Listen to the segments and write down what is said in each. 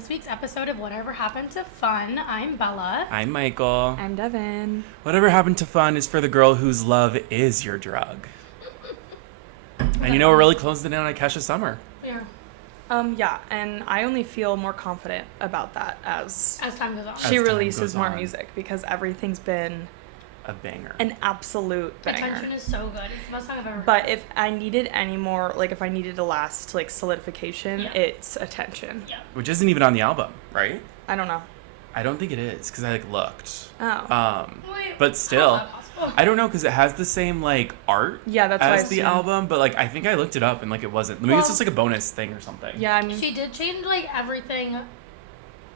this week's episode of Whatever Happened to Fun. I'm Bella. I'm Michael. I'm Devin. Whatever happened to fun is for the girl whose love is your drug. And we're really closing in on Kesha Summer. Yeah. Yeah, and I only feel more confident about that as time goes on. she time releases goes more on. music, because everything's been A banger. an absolute banger. Attention is so good. It's the best song I've ever heard. But if I needed any more, if I needed a last, solidification, Yeah. it's Attention. Yeah. Which isn't even on the album, right? I don't know. I don't think it is, because I, looked. Oh. Wait, But still, how's that possible? I don't know, because it has the same, art Yeah, that's what I as the assumed. album, but, I think I looked it up, and, it wasn't. Maybe it's just, a bonus thing or something. Yeah, I mean, She did change, everything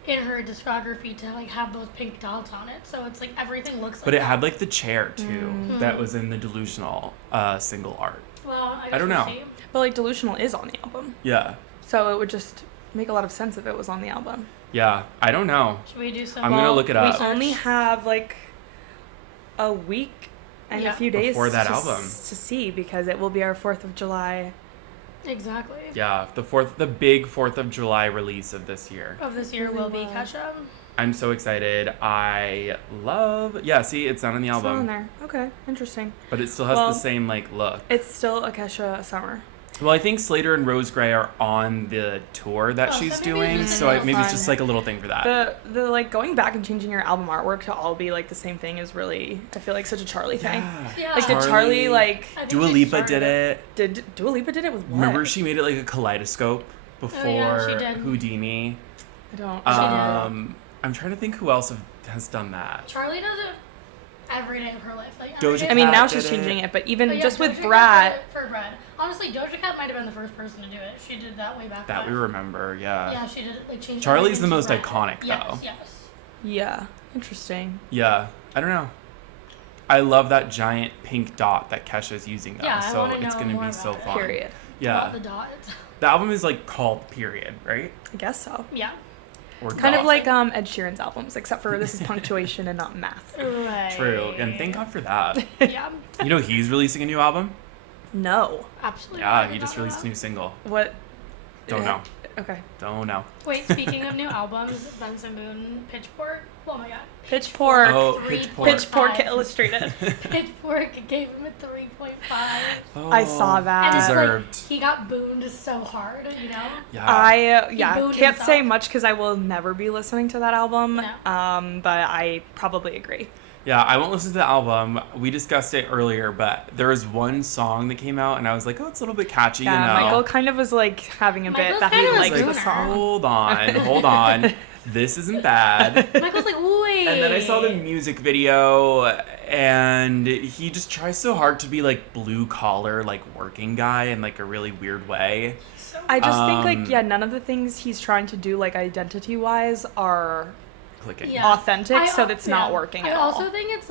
in her discography to, have those pink dots on it. So it's, everything looks like But it that. had, the chair, too, that was in the Delusional single art. Well, I don't we'll know. see. but, Delusional is on the album. Yeah. So it would just make a lot of sense if it was on the album. Yeah. I don't know. Should we do some... I'm gonna look it up. We only have, a week and Yeah. a few days Before that to album. to see, because it will be our 4th of July. Exactly. Yeah, the big 4th of July release of this year. Of this year will be Wow. Kesha. I'm so excited. I love... Yeah, see, it's not on the It's not on album. there. Okay, interesting. But it still has Well- the same, look. It's still a Kesha Summer. Well, I think Slater and Rose Gray are on the tour that Oh, so she's maybe doing, it's so maybe it's fun. just, a little thing for that. The going back and changing your album artwork to all be the same thing is really, I feel such a Charlie thing. Yeah. Did Charlie I think Dua she Lipa started did it. did Dua Lipa did it with what? Remember she made it a kaleidoscope before yeah, she did. Houdini? I don't. did. I'm trying to think who else has done that. Charlie does it every day of her life. Doja every I mean, day. now Cat she's did changing it. it, but even But yeah, just with Doja Cat Brat, did it for Brad. Honestly, Doja Cat might have been the first person to do it. She did that way back That when. we remember, yeah. Yeah, she did change. Charlie's the everything most to Brad. iconic, Yes, though. yes. yeah, interesting. Yeah, I don't know. I love that giant pink dot that Kesha's using though, Yeah, I so wanna it's know gonna more be so about it. fun. Period. Yeah, About the dot. the album is called Period, right? I guess so. Yeah. Or Kind dot. of like Ed Sheeran's albums, except for this is punctuation and not math. Right. True, and thank God for that. Yeah. He's releasing a new album. No. Absolutely. Yeah, he just released a new single. What? Don't know. Okay. Don't know. Wait, speaking of new albums, Benson Boone, Pitchfork. Oh my god. Pitchfork. Oh, 3.5. Pitchfork. Pitchfork Illustrated. Pitchfork gave him a 3.5. Oh, I saw that. And it's Deserved. he got booned so hard, Yeah. I booed can't say himself. much because I will never be listening to that album. No. But I probably agree. Yeah, I won't listen to the album. We discussed it earlier, but there was one song that came out, and I was like, oh, it's a little bit catchy, Yeah, Michael kind of was having a bit Michael's that he kinda I was liked like, the song. hold on. This isn't bad. Michael's like, wait. And then I saw the music video, and he just tries so hard to be blue collar, working guy in a really weird way. I just Um, think none of the things he's trying to do identity wise are Clicking. Yeah. authentic, so that's not working I at all. also think it's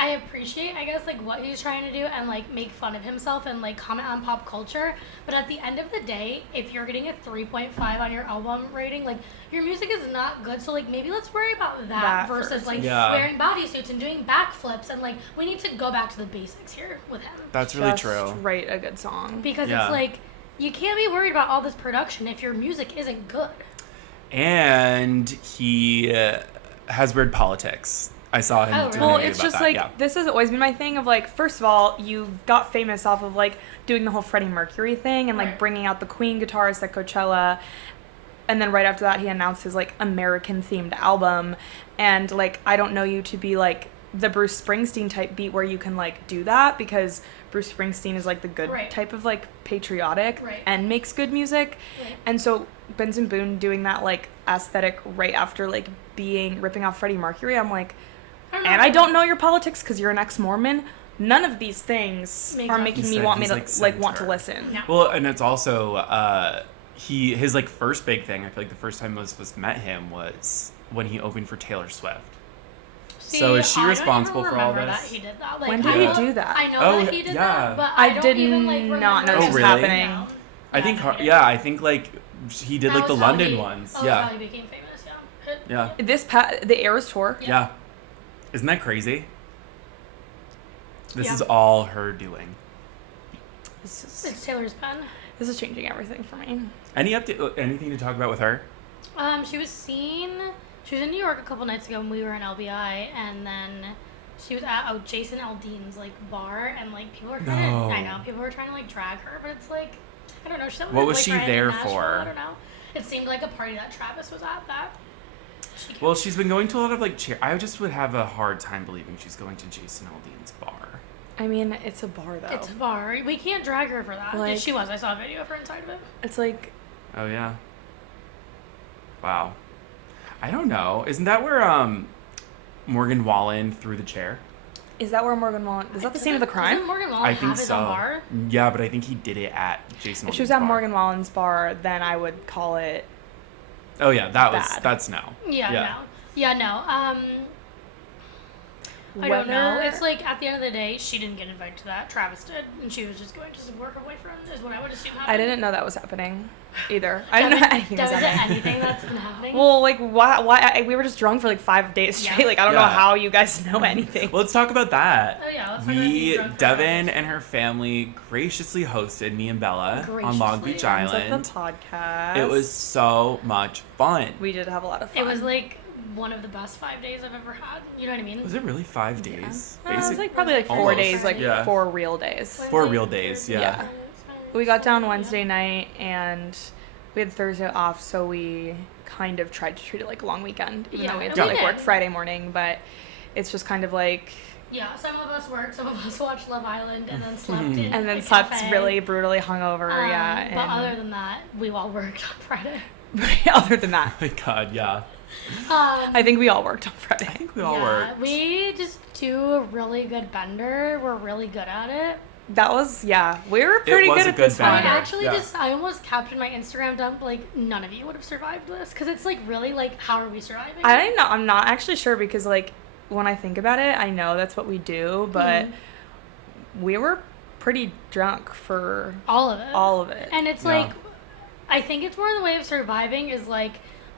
I appreciate, I guess, what he's trying to do and make fun of himself and comment on pop culture. But at the end of the day, if you're getting a 3.5 on your album rating, your music is not good. So maybe let's worry about that versus first. Yeah. wearing bodysuits and doing backflips and we need to go back to the basics here with him. That's really Just true. write a good song. Because Yeah. it's you can't be worried about all this production if your music isn't good. And he has weird politics. I saw him Oh, do really? an Well, interview it's about just that. Yeah. this has always been my thing of first of all, you got famous off of doing the whole Freddie Mercury thing and Right. bringing out the Queen guitarist at Coachella, and then right after that he announced his American themed album, and I don't know you to be the Bruce Springsteen type beat where you can do that, because Bruce Springsteen is the good Right. type of patriotic Right. and makes good music. Right. And so Benson Boone doing that aesthetic right after ripping off Freddie Mercury, I'm and I don't know your politics because you're an ex-Mormon. None of these things Makes are sense. making He me said want me he's, to want to center. listen. No. Well, and it's also his first big thing. I feel the first time most of us met him was when he opened for Taylor Swift. So is she I don't responsible even for all remember this? That he did that. When did I he know- do that? I know Oh, that he did yeah. that, but I I don't did even not know this was remember happening. now. I think, he did. yeah, I think he did That the was how London he- ones. That was Yeah, how he became famous. yeah, The Eras tour. yeah. Isn't that crazy? This Yeah. is all her doing. This It's Taylor's pen. is changing everything for me. Any update? Anything to talk about with her? She was in New York a couple nights ago when we were in LBI, and then she was at Jason Aldean's like bar, and like people were trying No. to, I know, people were trying to like drag her, but it's like, I don't know. She's What was she there for? I don't know. It seemed like a party that Travis was at that. Well, she's been going to a lot of like I just would have a hard time believing she's going to Jason Aldean's bar. I mean, it's a bar though. It's a bar. We can't drag her for that. Like- She was. I saw a video of her inside of it. It's like, Oh yeah. Wow. I don't know. Isn't that where Morgan Wallen threw the chair? is that where Morgan Wallen? Is that the scene of the crime? Doesn't Morgan Wallen I have think his so. own bar? Yeah, but I think he did it at Jason. If she was Aldean's at bar. Morgan Wallen's bar, then I would call it. Oh yeah, Bad. that's no. Yeah, Yeah. no. Yeah, no. I don't know. It's like at the end of the day, she didn't get invited to that. Travis did, and she was just going to support her boyfriend. Is what I would assume happened. I didn't know that was happening either. I didn't know anything was happening. Anything that's been happening. Well, like, why we were just drunk for like 5 days straight. Yeah. Like, I don't know Yeah. how you guys know anything. Well, let's talk about that. Oh, yeah, let's talk about being drunk for Devin hours. and her family graciously hosted me and Bella on Long Beach Graciously. Friends of Island. the podcast. It was so much fun. We did have a lot of fun. It was like one of the best 5 days I've ever had. You know what I mean? Was it really 5 days? It was Basic- like probably like 4 Almost. days, like Yeah. 4 real days. 4 real days, yeah. We got down Wednesday night and we had Thursday off, so we kind of tried to treat it like a long weekend, even Yeah, though we had and to we like did. work Friday morning. But it's just kind of like, Yeah, some of us worked, some of us watched Love Island, and then slept in and then a slept cafe. really brutally hungover. Yeah, But and other than that, we all worked on Friday. other than that, Oh my god, yeah. I think we all worked on Friday. I think we all yeah, worked. we just do a really good bender. We're really good at it. That was, yeah, we were pretty was good a at good this I one. bender. actually Yeah. I almost captured my Instagram dump, like, none of you would have survived this. Because it's, like, really, like, how are we surviving? I don't know. I'm not actually sure because, like, when I think about it, I know that's what we do, but we were pretty drunk for All of it. all of it. And it's Yeah. like, I think it's more the way of surviving is like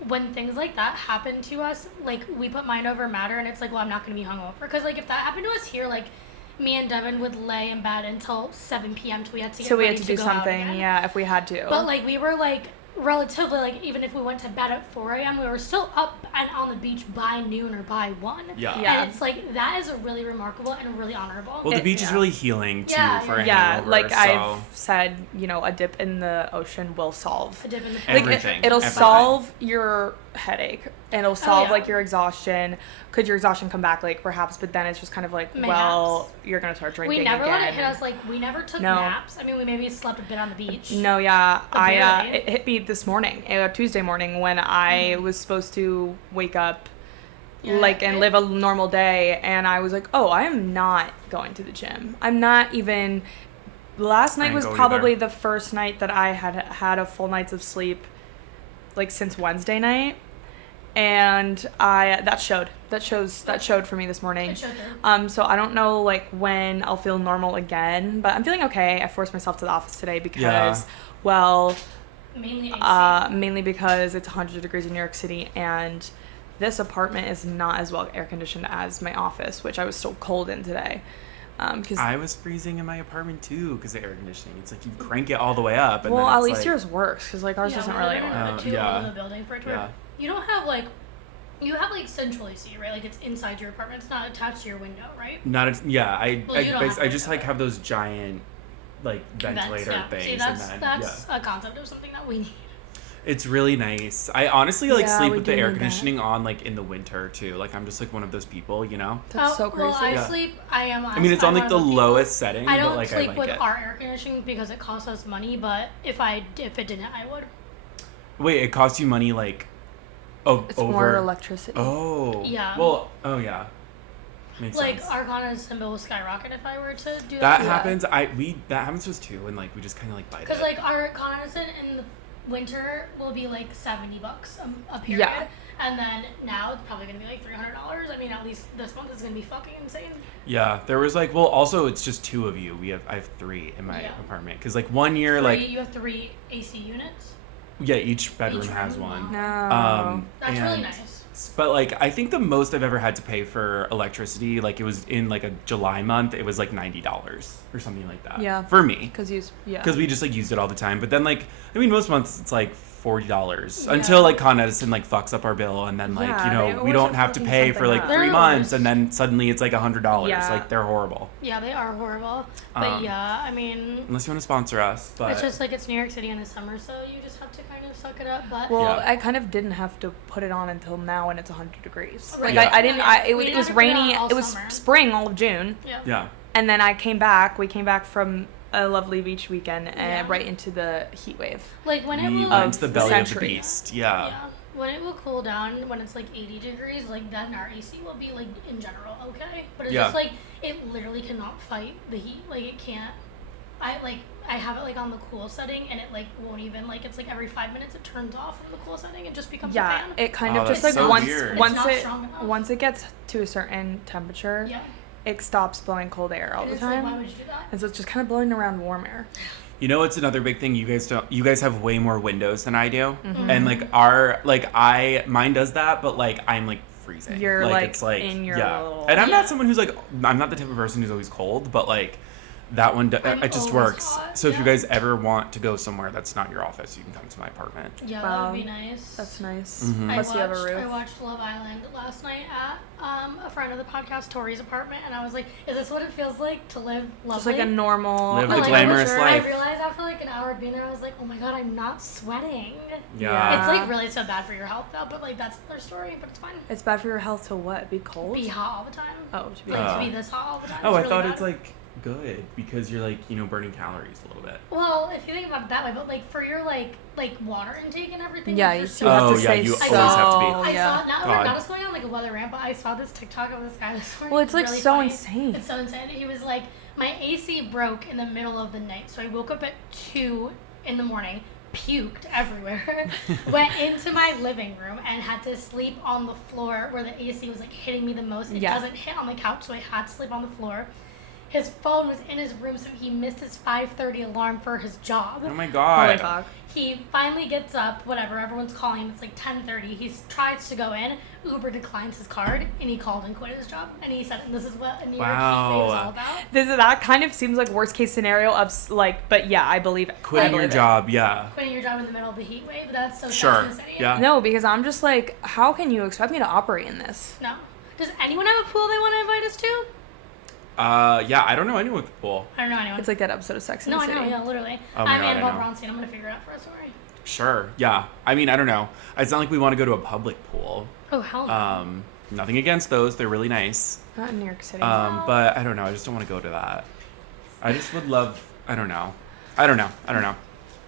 when things like that happen to us, like we put mind over matter, and it's like, well, I'm not gonna be hungover because like if that happened to us here, like me and Devin would lay in bed until 7 p.m. till we had to get So we ready had to do go out something, again. yeah, if we had to. But like we were like relatively like even if we went to bed at 4 a.m. we were still up and on the beach by noon or by 1. Yeah. Yeah. And it's like that is a really remarkable and really honorable. Well, the It- beach is yeah. really healing too Yeah, for a yeah, hangover, like so I've said, you know, a dip in the ocean will solve. A dip in the Like Everything. it'll Everything. solve your headache and it'll solve yeah. like your exhaustion. Could your exhaustion come back? Like perhaps, but then it's just kind of like, Mayhaps. well, you're gonna start drinking We never again. let it hit us. Like we never took No. naps. I mean, we maybe slept a bit on the beach. No, yeah, Barely. it hit me this morning, Tuesday morning, when I was supposed to wake up, Yeah, like, and right. live a normal day, and I was like, oh, I am not going to the gym. I'm not even. Last night ain't was go probably either. the first night that I had a full night's of sleep, like since Wednesday night, and that showed for me this morning. It showed her. So I don't know like when I'll feel normal again, but I'm feeling okay. I forced myself to the office today because, Yeah. well, Mainly AC. mainly because it's 100 degrees in New York City and this apartment is not as well air conditioned as my office, which I was still cold in today. Because I was freezing in my apartment too because of air conditioning. It's like you crank it all the way up. And well, then at it's least like, yours works because like ours Yeah, doesn't we're really living in work. the two yeah. in the building for it to Yeah. work. You don't have like, you have like central AC, right? Like it's inside your apartment. It's not attached to your window, right? Not a, yeah. Well, you don't have I just to. like have those giant like ventilator Vents, yeah. things, See, and that's then that's a concept of something that we need. it's really nice. I honestly like Yeah, sleep we with the do air need that. conditioning on like in the winter too. Like I'm just like one of those people, you know. That's so crazy. Well, I Yeah. sleep. I am. I mean, it's on like the lowest setting, I don't but like sleep I like with it. our air conditioning because it costs us money. But if it didn't, I would. Wait, it costs you money like It's over more electricity. Oh. Yeah. Well, oh yeah. Makes Like sense. our condo's bill will skyrocket if I were to do That that. Yeah. happens. That happens to us too, and like we just kind of like bite Because it. like our condensate in the winter will be like $70 a period, Yeah. and then now it's probably gonna be like $300. I mean, at least this month is gonna be fucking insane. Yeah, there was like, well, also it's just 2 of you. I have 3 in my Yeah. apartment because like 1 year, like You have 3 AC units. yeah, each bedroom Each has room, one. No. That's really and- nice. But like, I think the most I've ever had to pay for electricity, like it was in like a July month, it was like $90 or something like that. Yeah. For me, Because because we just like used it all the time. But then like, I mean, most months it's like $40 Yeah. until like Con Edison like fucks up our bill, and then like Yeah, they we always don't are have to fucking pay for something like up. 3 They're months, the and then suddenly it's like $100. Yeah. Like they're horrible. Yeah, they are horrible. But Um, yeah, I mean, Unless you want to sponsor us, but it's just like it's New York City in the summer, so you just have to kind of suck it up. But Well, Yeah. I kind of didn't have to put it on until now when it's 100 degrees. Right. Like Yeah. I didn't. It We didn't was have to put it on rainy. all It was summer. spring all of June, yeah. yeah. and then I came back. We came back from a lovely beach weekend and Yeah. right into the heat wave. Like when it We will went to the belly of the century. beast. Yeah. Yeah. When it will cool down, when it's like 80 degrees, like then our AC will be like in general okay. But it's Yeah. just like it literally cannot fight the heat. Like it can't. I have it like on the cool setting, and it like won't even like it's like every 5 minutes it turns off from the cool setting and just becomes a Yeah, fan. it kind Oh, of just that's like so once weird. once It's not it strong enough. once it gets to a certain temperature, Yeah. it stops blowing cold air all And the it's like, why time, would you do that? and so it's just kind of blowing around warm air. You know what's another big thing? You guys have way more windows than I do, Mm-hmm. and like mine does that, but like I'm like freezing. You're, like, it's like in your yeah. little- And I'm Yeah. not someone who's like I'm not the type of person who's always cold, but like that one I'm it just always works. hot, So if you yeah. guys ever want to go somewhere that's not your office, you can come to my apartment. Yeah, Wow. that would be nice. That's nice. Mhm. Unless you have a I roof. watched Love Island last night at a friend of the podcast, Tori's apartment, and I was like, "Is this what it feels like to live lovely?" Just like a normal. Live the like, glamorous amateur- life. I realized after like an hour of being there, I was like, "Oh my god, I'm not sweating." Yeah. It's like really so bad for your health though, but like that's another story. But it's fine. It's bad for your health to what? Be cold? Be hot all the time. Oh, to be Like hot. to be this hot all the time. Oh, it's I really thought bad. it's like good because you're like burning calories a little bit. Well, if you think about it that way, but like for your like water intake and everything. Yeah, like, you you're still have Oh, to yeah, stay you so. always have to be. I yeah. saw not God. just going on like a weather rant, but I saw this TikTok of this guy this morning. Well, it's like really so funny. insane. It's so insane. He was like, my AC broke in the middle of the night, so I woke up at 2 in the morning, puked everywhere, went into my living room and had to sleep on the floor where the AC was like hitting me the most. It Yeah. doesn't hit on the couch, so I had to sleep on the floor. His phone was in his room, so he missed his 5:30 alarm for his job. Oh my Oh god. my god. He finally gets up, whatever, everyone's calling him, it's like 10:30. He tries to go in, Uber declines his card, and he called and quit his job. And he said, this is what a New York heat wave is all about. That kind of seems like worst case scenario of like, but yeah, I believe it. I Quitting your believe it. job, yeah. Quitting your job in the middle of the heat wave, that's so Sure. sad in the city. Yeah. No, because I'm just like, how can you expect me to operate in this? No. Does anyone have a pool they want to invite us to? Yeah, I don't know anyone with the pool. I don't know anyone. It's like that episode of Sex and no, the I City. know, yeah, literally. Oh my I'm God, I Annabelle know. Bronstein. I'm going to figure it out for us, don't worry. Sure, yeah. I mean, I don't know. It's not like we want to go to a public pool. Oh, hell no. Nothing against those. They're really nice. Not in New York City. But I don't know. I just don't want to go to that. I just would love. I don't know. I don't know.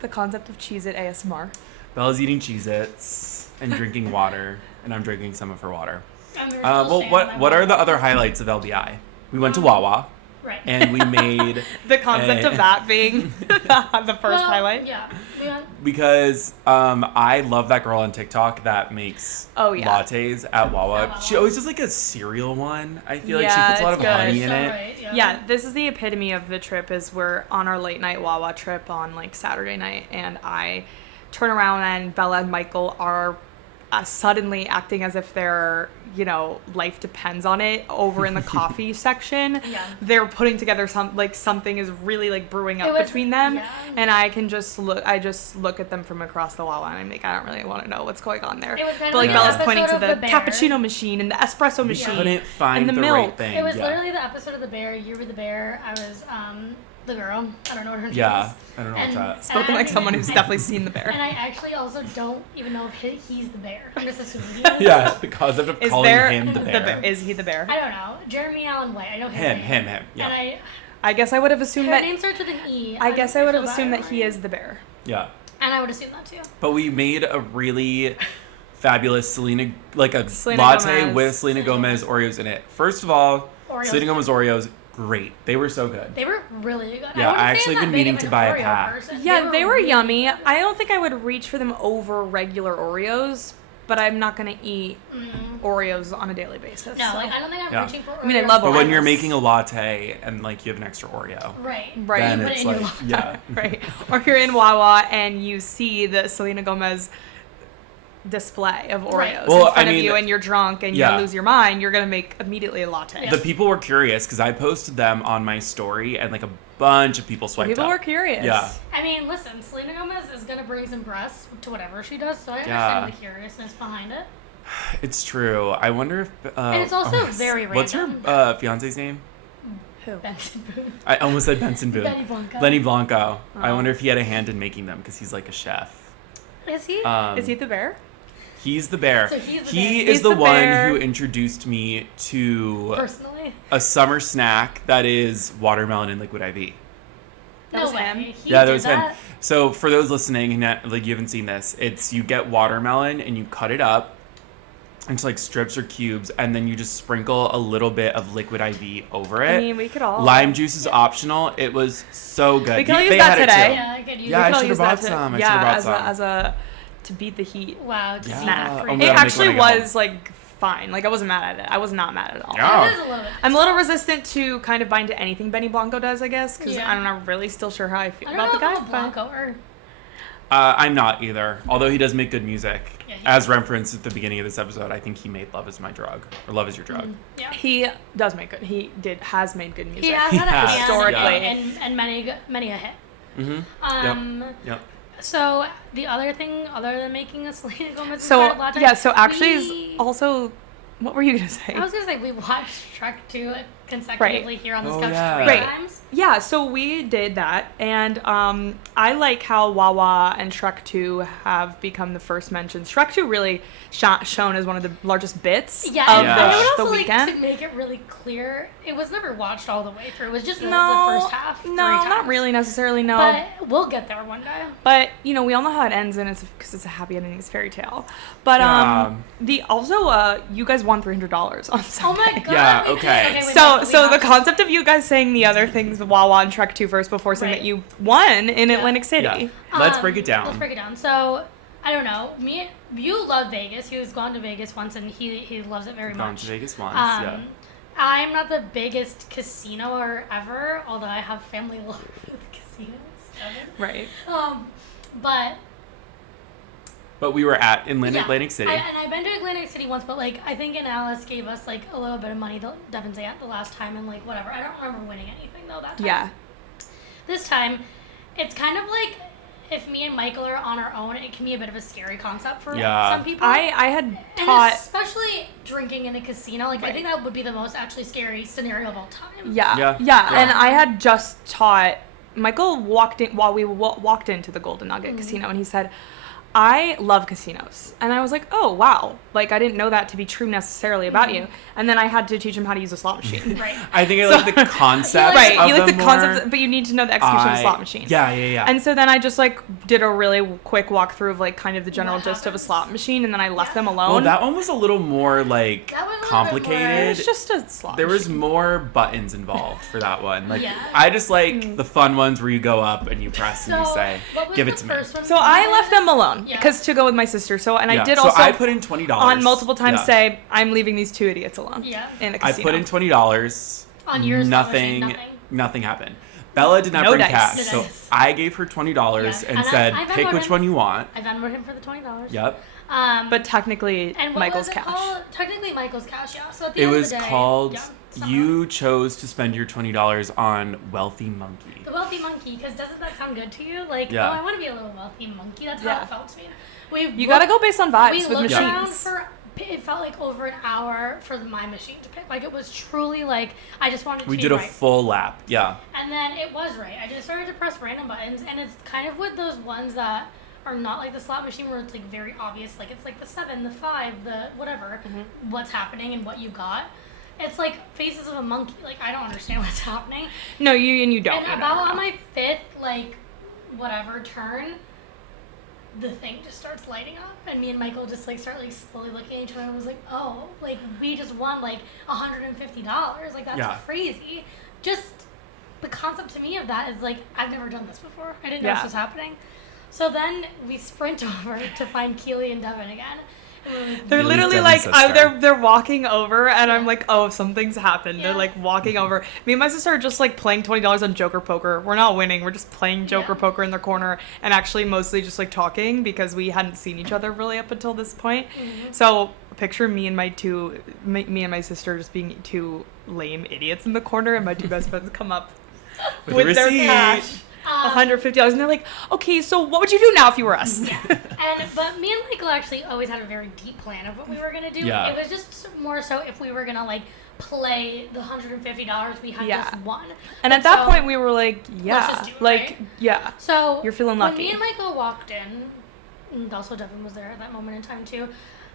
The concept of Cheez-It ASMR. Bella's eating Cheez-Its and drinking water, and I'm drinking some of her water. And we're still Well, staying on my what are the water. other highlights of LBI? We went to Wawa, Right. and we made The concept of that being the first Well, highlight. Yeah. We went, because I love that girl on TikTok that makes Oh, yeah. lattes at Wawa. At Wawa. She always does like a cereal one. I feel like Yeah, she puts a lot it's of good. honey in so it. right, Yeah, this is the epitome of the trip. Is we're on our late night Wawa trip on like Saturday night, and I turn around and Bella and Michael are suddenly acting as if their life depends on it over in the coffee section. Yeah. They're putting together something is really like brewing It up was- between them, yeah. and I just look at them from across the Wawa, and I'm like, I don't really want to know what's going on there. It was kind of But like like Bella's the pointing to episode the of The Bear. cappuccino machine and the espresso We machine. couldn't find and the the right milk. thing. It was yeah. literally the episode of The Bear. You were the bear. I was the girl. I don't know what her name Yeah, is. I don't know And- what's that. Spoken like someone who's and- definitely seen the bear. And I actually also don't even know if he's the bear. I'm just assuming he is. Yeah, the concept of Is calling there him the bear. Is he the bear? I don't know. Jeremy Allen White. I know his Him, name. him. Yeah, And I guess I would have assumed her that. name starts with an E. I guess I would have feel assumed bad that he about is the bear. yeah. And I would assume that too. But we made a really fabulous Selena Selena latte Gomez. with Selena Gomez Oreos in it. First of all, Oreos. Selena Gomez Oreos, great. They were so good. They were really good. Yeah, wouldn't I say actually I'm that been big meaning of to an buy a Oreo pack. person. Yeah, they were really yummy. good. I don't think I would reach for them over regular Oreos, but I'm not gonna eat Oreos on a daily basis. No, so. like I don't think I'm Yeah. reaching for. I mean, I Oreos love But when Oreos. you're making a latte and like you have an extra Oreo, Right. Right. then put it it's in your like latte. yeah. right, or you're in Wawa and you see the Selena Gomez display of Oreos Right. Well, in front I of mean, you and you're drunk and yeah. you lose your mind, you're going to make immediately a latte. Yeah. The people were curious because I posted them on my story and like a bunch of people swiped People up. were curious. Yeah. I mean, listen, Selena Gomez is gonna bring some breasts to whatever she does, so I Yeah. understand the curiousness behind it. It's true. I wonder if. And it's also very What's her random. fiance's name? Who? Benson Boone. I almost said Benson Boone. Benny Blanco. Lenny Blanco. I Oh. wonder if he had a hand in making them because he's like a chef. Is he? Is he the bear? He's the bear. So he's the he bear. is He's the the one bear. who introduced me to Personally? a summer snack that is watermelon and liquid IV. That No was way. him? He Yeah, that did was him. So for those listening, like you haven't seen this, it's you get watermelon and you cut it up into like strips or cubes, and then you just sprinkle a little bit of liquid IV over it. I mean, we could all. Lime juice is optional. It was so good. We could all They use that had it today. too. Yeah, I could use Yeah, We I could all should've use brought that to- some. I yeah, should've brought as some. A, as a to beat the heat. Wow, just Yeah. Snack. Oh, It God, make actually one I get was like fine. Like I wasn't mad at it. I was not mad at all. Yeah. It is a little bit. I'm a little resistant to kind of buying to anything Benny Blanco does, I guess, because Yeah. I'm not really still sure how I feel I don't about the know guy. if I'm a Blanco or... I'm not either. Although he does make good music. Yeah, he As referenced at the beginning of this episode, I think he made "Love Is My Drug" or "Love Is Your Drug." Yeah. He does make good. Has made good music. He has He had a has, hand historically. and many a hit. Mm-hmm. Yep. So the other thing, other than making a Selena Gomez So inspired latte, yeah. So actually, we- is also, what were you gonna say? I was gonna say we watched Shrek 2 consecutively here on this Oh, couch yeah. 3 Right. times. Yeah, so we did that, and I like how Wawa and Shrek 2 have become the first mentions. Shrek 2 really shown as one of the largest bits Yeah, of and I would the also weekend. like to make it really clear, it was never watched all the way through. It was just the first half. No, 3 times. not really necessarily. No, But we'll get there one day. but you know we all know how it ends, and it's because it's a happy ending. It's fairy tale. But Yeah. you guys won $300 on Sunday. Oh my god. Yeah, we did. okay. wait, So we so have the to- concept of you guys saying the other things with Wawa and Shrek 2 first before saying Right. that you won in Yeah. Atlantic City. Yeah. Let's break it down. Let's break it down. So, I don't know. You love Vegas. He was gone to Vegas once, and he loves it very Gone much. to Vegas once. Yeah. I'm not the biggest casinoer ever, although I have family love with casinos. Right. But But we were at Inland yeah, Atlantic City. and I've been to Atlantic City once, but like I think Alice gave us like a little bit of money to Devin's aunt the last time, and like whatever. I don't remember winning anything though that time. Yeah. This time, it's kind of like if me and Michael are on our own, it can be a bit of a scary concept for Yeah. some people. I had and taught. especially drinking in a casino, like I Right. think that would be the most actually scary scenario of all time. Yeah, Yeah. yeah, Yeah. and I had just taught. Michael walked in while we walked into the Golden Nugget Mm-hmm. casino, and he said, "I love casinos," and I was like, "Oh wow!" Like I didn't know that to be true necessarily about Mm-hmm. you. And then I had to teach him how to use a slot machine. Right. I think I like the concept. Right, of you like them the more. concept, but you need to know the execution of a slot machine. Yeah, yeah, yeah. And so then I just like did a really quick walkthrough of like kind of the general What gist of a happens? slot machine, and then I left Yeah. them alone. well, that one was a little more like That was a little bit complicated. It's just a slot. There was machine. more buttons involved for that one. Like Yeah. I just like the fun ones where you go up and you press and you So, say, what was "Give the it to me." first one? So I left them alone Yeah. because to go with my sister. So and Yeah. I did so also I put in $20 on multiple times Yeah. say I'm leaving these two idiots alone. Yeah. In a I casino. put in $20. On your slot nothing, machine, nothing happened. Bella did not No bring dice. cash, No so dice. I gave her $20 Yeah. and And said, I "Pick Venmoed which him. one you want." I Venmoed him for the $20. Yep. But technically And what Michael's was it cash. called? Technically Michael's cash, yeah. So at the It end was of the day, called. yeah, somehow. You chose to spend your $20 on Wealthy Monkey. The wealthy monkey, because doesn't that sound good to you? Like, Yeah. oh, I want to be a little wealthy monkey. That's Yeah. how it felt to me. We You gotta go based on vibes We with looked around machines. for. It felt like over an hour for my machine to pick. Like it was truly like I just wanted to We be did a right. full lap. Yeah. And then it was right. I just started to press random buttons, and it's kind of with those ones that are not like the slot machine where it's like very obvious. Like it's like the 7, the 5, the whatever, what's happening and what you got. It's like faces of a monkey. Like I don't understand what's happening. No, you don't. And you don't about know. on my 5th, like, whatever turn, the thing just starts lighting up, and me and Michael just like start like slowly looking at each other, and I was like, oh, like we just won like $150. Like that's Yeah. crazy. Just the concept to me of that is like I've never done this before. I didn't know Yeah. this was happening. So then we sprint over to find Keely and Devin again. They're Haley's literally Devin's like, sister. they're walking over, and I'm like, oh, something's happened. Yeah. They're like walking over. Me and my sister are just like playing $20 on Joker Poker. We're not winning. We're just playing Joker Yeah. Poker in the corner, and actually mostly just like talking because we hadn't seen each other really up until this point. Mm-hmm. So picture me and my sister just being two lame idiots in the corner, and my two best friends come up With with the their receipt. cash. $150, and they're like, okay, so what would you do now if you were us? But me and Michael actually always had a very deep plan of what we were gonna do. Yeah. It was just more so if we were gonna like play the $150 we had Yeah. just won. And at that so- point, we were like, yeah, just do it, like, right? yeah. So You're feeling when lucky. me and Michael walked in, and also Devin was there at that moment in time too.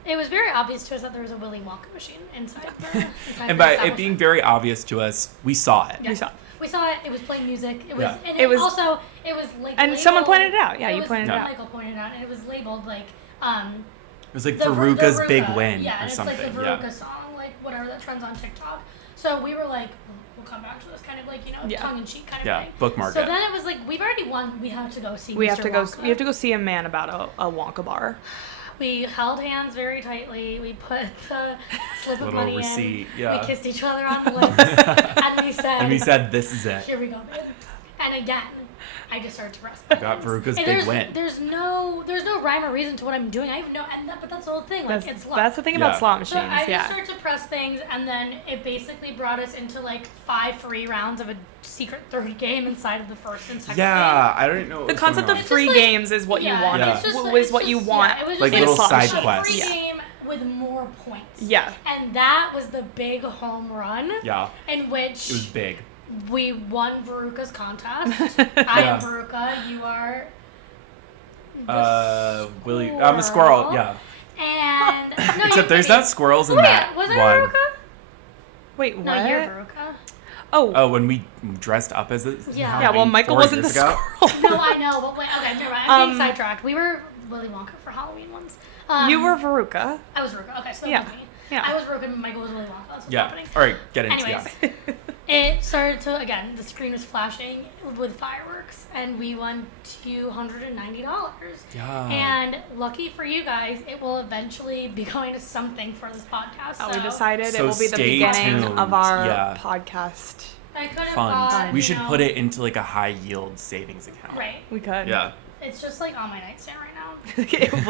It was very obvious to us that there was a Willy Wonka machine inside the inside And the by it establishment. being very obvious to us, we saw it. Yeah. We saw. We saw it. It was playing music. It was, Yeah. and It it was- also it was like. And labeled, someone pointed it out. Yeah, you was- pointed it out. Michael pointed it out, and it was labeled like It was like the Veruca's Veruca. Big Win Yeah, or and something. it's like the Yeah. Veruca song, like whatever that trends on TikTok. So we were like, we'll come back to this kind of like Yeah. tongue in cheek kind of Yeah, thing. bookmark So it. then it was like we've already won. We have to go see. We Mr. have to go. Wonka. We have to go see a man about a Wonka bar. We held hands very tightly. We put the slip of Little money receipt, in. yeah. We kissed each other on the lips, and we said, And we said, "This is it." "Here we go, babe." And again, I just started to press Got buttons. Veruca's And Big Win. There's no rhyme or reason to what I'm doing. I have no, but that's the whole thing. Like it's luck. That's the thing about Yeah. slot So machines. I just Yeah. started to press things, and then it basically brought us into like 5 free rounds of a secret third game inside of the first and second game. Yeah, I don't know. What The was concept going of on. free like- games is what Yeah, you want. Yeah. it's just- Was it's what you just- want. yeah, it was Like just little a side free quests. Yeah. game with more points. Yeah. And that was the big home run Yeah, in which it was big. we won Veruca's contest. I Yeah. am Veruca. You are. Willie, I'm a squirrel. Yeah. And no, Except you're there's kidding. not squirrels in Oh, that yeah. Was I one. Veruca? Wait, what? No, you're Veruca. Oh. Oh, when we dressed up as it. Yeah. how Yeah. Well, many- Michael 4 wasn't the years ago? squirrel. No, I know, but wait. Okay, never mind. I'm getting Um, sidetracked. We were Willy Wonka for Halloween once. You were Veruca. I was Veruca. Okay, so that Yeah. was me. Yeah. I was Veruca and Michael was Willy Wonka. That's what's Yeah. happening. All right, get into Anyways, it. it started to, again, the screen was flashing with fireworks, and we won $290. Yeah. And lucky for you guys, it will eventually be going to something for this podcast. We so decided So it will be the stay beginning tuned. of our Yeah. podcast. I could have Fun. bought, We you should know, put it into like a high yield savings account. right. We could. Yeah. It's just like on my nightstand right now.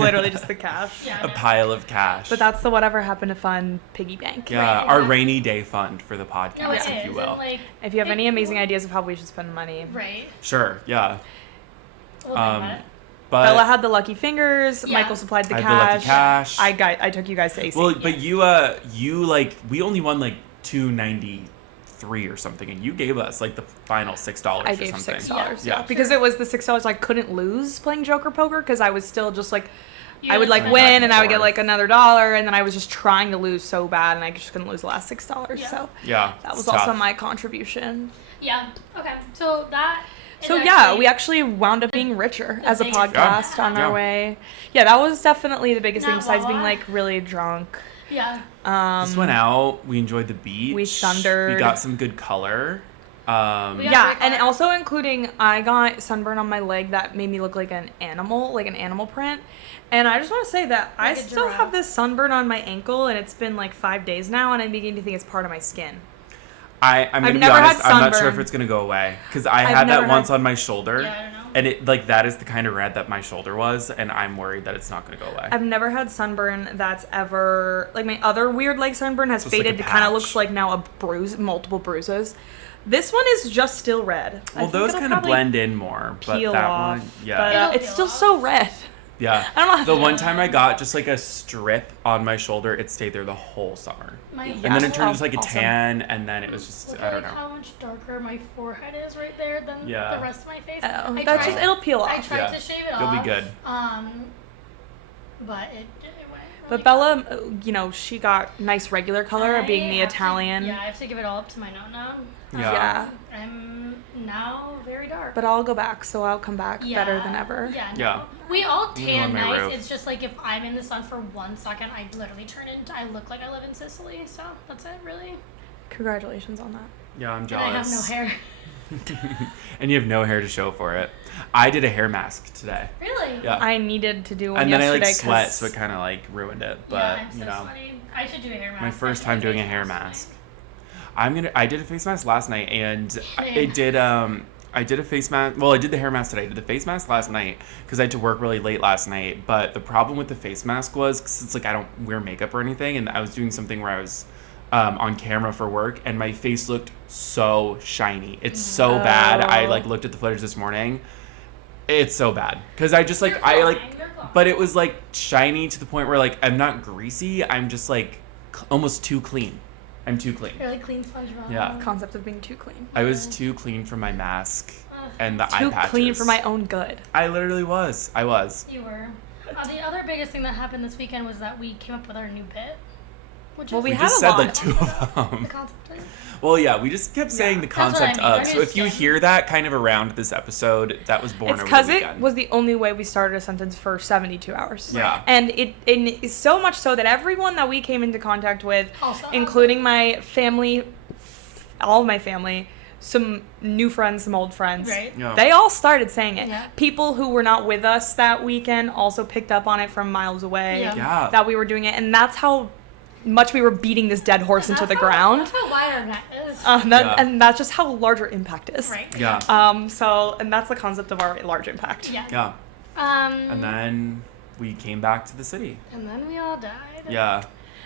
Literally just the cash. Yeah. A no. pile of cash. But that's the whatever happened to fund piggy bank. yeah, Right, our exactly. rainy day fund for the podcast, No, it if is. you will. And, like, If you have any it- amazing ideas of how we should spend the money. Right. Sure. Yeah. We'll think about it. But Bella had the lucky fingers. Yeah. Michael supplied the I cash. had the lucky cash. I took you guys to AC. well, but you like we only won like $293 or something, and you gave us like the final $6 I or gave something. $6. Yeah. Yeah, because it was the $6 I couldn't lose playing Joker Poker because I was still just like You I would like went win back and and I would get forth. like another dollar and then I was just trying to lose so bad and I just couldn't lose the last $6. Yeah. So Yeah. that was it's also tough. my contribution. Yeah. Okay. So that. is So yeah, actually- we actually wound up being richer the as a biggest podcast thing. on Yeah. our way. Yeah, that was definitely the biggest thing Not besides being Wawa. like really drunk. Yeah. Just went out. We enjoyed the beach. we thundered. We got some good color. We got Yeah, great and color. also including I got sunburn on my leg that made me look like an animal print. And I just want to say that I Like a still giraffe. have this sunburn on my ankle and it's been like 5 days now and I'm beginning to think it's part of my skin. I'm I've gonna be never had honest. I'm not sure if sunburn. it's gonna go away because I I've had never that had- once on my shoulder, Yeah, I don't know. and it like that is the kind of red that my shoulder was, and I'm worried that it's not gonna go away. I've never had sunburn that's ever like my other weird leg sunburn has Just like a faded. It kind of patch. looks like now a bruise, multiple bruises. This one is just still red. I Well, think those it'll kind of probably blend in more, but peel that off, one, yeah, but It'll it's peel still off. so red. yeah. I don't know. The one time I got just like a strip on my shoulder, it stayed there the whole summer, My and then it turned Oh, just like a awesome. tan, and then it was just Look I at don't like know. how much darker my forehead is right there than Yeah. the rest of my face. Oh, I that's tried- just it'll peel I off. tried Yeah. to shave it You'll off. be good. But it went. But really Bella, you know, she got nice regular color being the I have to- Italian. yeah, I have to give it all up to my nonna. Yeah. Yeah. I'm now very dark. But I'll go back, so I'll come back better than ever. Yeah. No. Yeah. We all Even tan on my nice. roof. It's just like if I'm in the sun for 1 second, I literally turn into. I look like I live in Sicily. So that's it, really. Congratulations on that. Yeah, I'm And I have jealous. no hair. And you have no hair to show for it. I did a hair mask today. Really? Really? Yeah. I needed to do one And then I yesterday. like sweat, 'cause- so it kind of like ruined it. But Yeah, I'm so you know, sweaty. I should do a hair mask. my first I time should do doing a face hair mask mask. I did a face mask last night, and I did a face mask. Well, I did the hair mask today. I did the face mask last night because I had to work really late last night. But the problem with the face mask was because it's like I don't wear makeup or anything, and I was doing something where I was on camera for work, and my face looked so shiny. It's so bad. I like looked at the footage this morning. It's so bad because I just like You're I fine, like, you're fine. but it was like shiny to the point where like I'm not greasy. I'm just like almost too clean. I'm too clean. You're like clean SpongeBob. Yeah. Concept of being too clean. I was too clean for my mask and the eye Too patches. clean for my own good. I literally was. I was. You were. The other biggest thing that happened this weekend was that we came up with our new bit. Which Well, is we We had just a said lot. like two of the them. concept of it. Well, yeah, we just kept saying the That's what I concept mean. of. I'm So if you just hear that kind of around this episode, that was born It's over because the it weekend. was the only way we started a sentence for 72 hours. Yeah. And it is so much so that everyone that we came into contact with, Also- including my family, all of my family, some new friends, some old friends, Right. Yeah. they all started saying it. Yeah. People who were not with us that weekend also picked up on it from miles away Yeah. Yeah. that we were doing it. And that's how much we were beating this dead horse into the That's ground. how wide our net is. Yeah. And that's just how large our impact is. Right. Yeah. And that's the concept of our large impact. Yeah. Yeah. And And then we came back to the city. we all died. Yeah.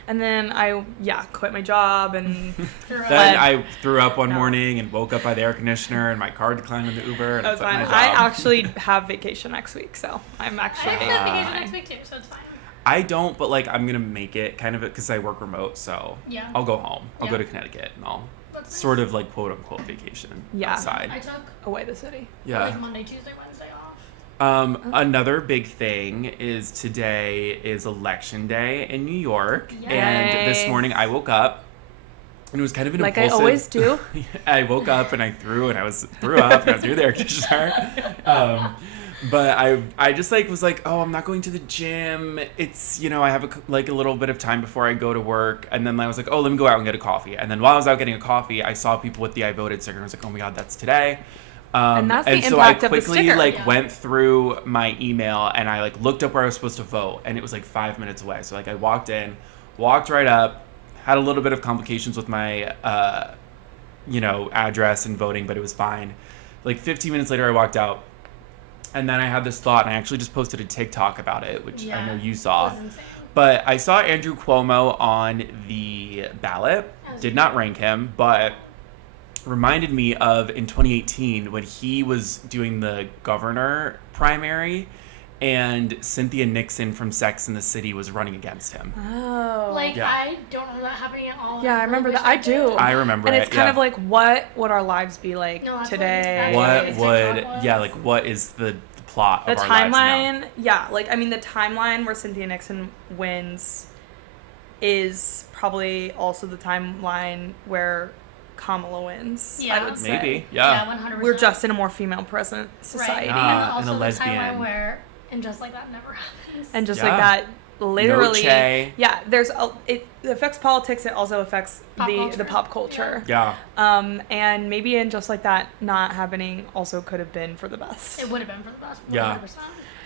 And then I, quit my job and Through Then But- I threw up one No. morning and woke up by the air conditioner and my car declined on the Uber and that I was quit my fine. job. I actually have vacation next week, so I'm I actually. actually have vacation next week too, so it's fine. I don't, but like I'm gonna make it kind of because I work remote, so Yeah. I'll go home. I'll go Yeah. to Connecticut and I'll That's sort of like quote unquote vacation Yeah. outside. I took Away the city. Yeah. like Monday, Tuesday, Wednesday off. Another big thing is today is election day in New York, Yay. and this morning I woke up and it was kind of an Like I impulsive. always do. I woke up and I threw up and I threw the air conditioner. But I just like was like, oh, I'm not going to the gym. It's, I have a little bit of time before I go to work. And then I was like, oh, let me go out and get a coffee. And then while I was out getting a coffee, I saw people with the I voted sticker. And I was like, oh my God, that's today. And that's the so impact I of the quickly sticker. Yeah. went through my email and I looked up where I was supposed to vote, and it was 5 minutes away. So I walked in, walked right up, had a little bit of complications with my address and voting, but it was fine. 15 minutes later I walked out, and then I had this thought, and I actually just posted a TikTok about it, which I know you saw. It was insane. But I saw Andrew Cuomo on the ballot. Did not rank him, but reminded me of in 2018 when he was doing the governor primary and Cynthia Nixon from Sex and the City was running against him. Oh. Yeah. I don't remember that happening at all. Yeah, I remember really that. I wish did. do. I remember and it, it's kind yeah. of like, what would our lives be like No, that's today? what- What His would, TikTok was. what is the plot The of our lives timeline, the timeline where Cynthia Nixon wins is probably also the timeline where Kamala wins. Yeah. I would say. Maybe, Yeah, yeah. 100%. We're just in a more female present society. Right. Yeah. And also and a the lesbian. timeline where, and just like that never happens. And just Yeah. like that, literally. Che. Yeah, it affects politics, it also affects the pop culture. Yeah. And maybe in just like that not happening also could have been for the best. It would have been for the best. 100%. Yeah.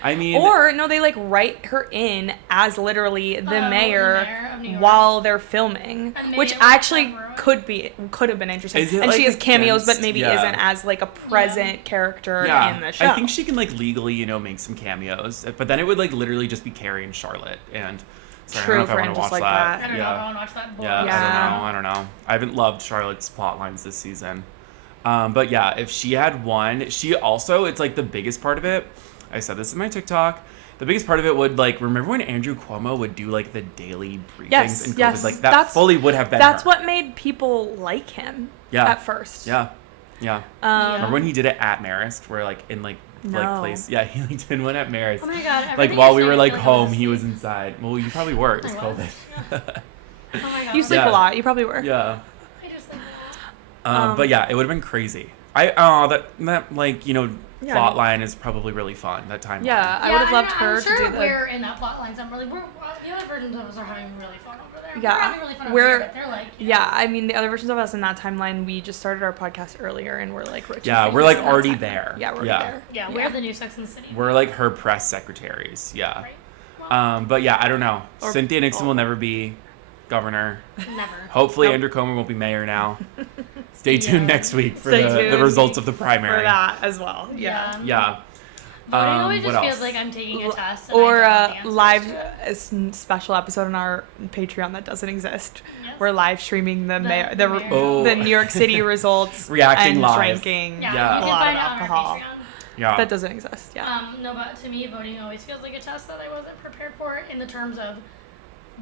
I mean, Or no, they write her in as literally the the mayor mayor of New York. while they're filming, And maybe which it would actually cover it. could have been interesting. Is it, And she has cameos, against- but maybe yeah. isn't as a present character yeah. in the show. I think she can legally, make some cameos, but then it would literally just be Carrie and Charlotte. And sorry, True I don't know for if I him, want to just watch like that. that. I don't know. Yeah. I want to watch that. Yeah, Yeah. I don't know. I haven't loved Charlotte's plot lines this season. But yeah, if she had won, she also, it's the biggest part of it. I said this in my TikTok. The biggest part of it would remember when Andrew Cuomo would do the daily briefings Yes, and COVID? yes. That That's- fully would have been That's her. what made people like him Yeah. at first. Yeah. Yeah. Remember when he did it at Marist, where in No. place? Yeah, he did one at Marist. Oh my God. While everything we you're were saying, I home, was he was asleep. inside. Well, you probably were. It was I COVID. was. Oh my God. You sleep Yeah. a lot. You probably were. Yeah. I just like that. But yeah, it would have been crazy. That like, you know, Yeah, plot line is probably really fun. That timeline. Yeah, I would have loved her I'm sure to do we're in that plot line somewhere. Like, the other versions of us are having really fun over there. Yeah, we're having really fun over we're- here, but they're like, Yeah, I mean, the other versions of us in that timeline, we just started our podcast earlier, and we're like rich. Yeah, and we're famous like in that already timeline. there. Yeah, we're Yeah. already there. Yeah, we're the new Sex and the City. We're like her press secretaries. Yeah. Right. Well, But yeah, I don't know. Or- Cynthia Nixon will never be governor. never. Hopefully, Nope. Andrew Cuomo won't be mayor now. Stay tuned Yeah. next week for Stay the tuned results of the primary. For that as well. Yeah. Yeah. Voting always what just else? feels like I'm taking a test. And Or I a don't know the live answers to it. special episode on our Patreon that doesn't exist. Yes. We're live streaming the mayor. Oh. New York City results, Reacting and live. drinking Yeah, Yeah. you a can lot find of it on our alcohol. Patreon. Yeah. That doesn't exist. Yeah. No, but to me, voting always feels like a test that I wasn't prepared for in the terms of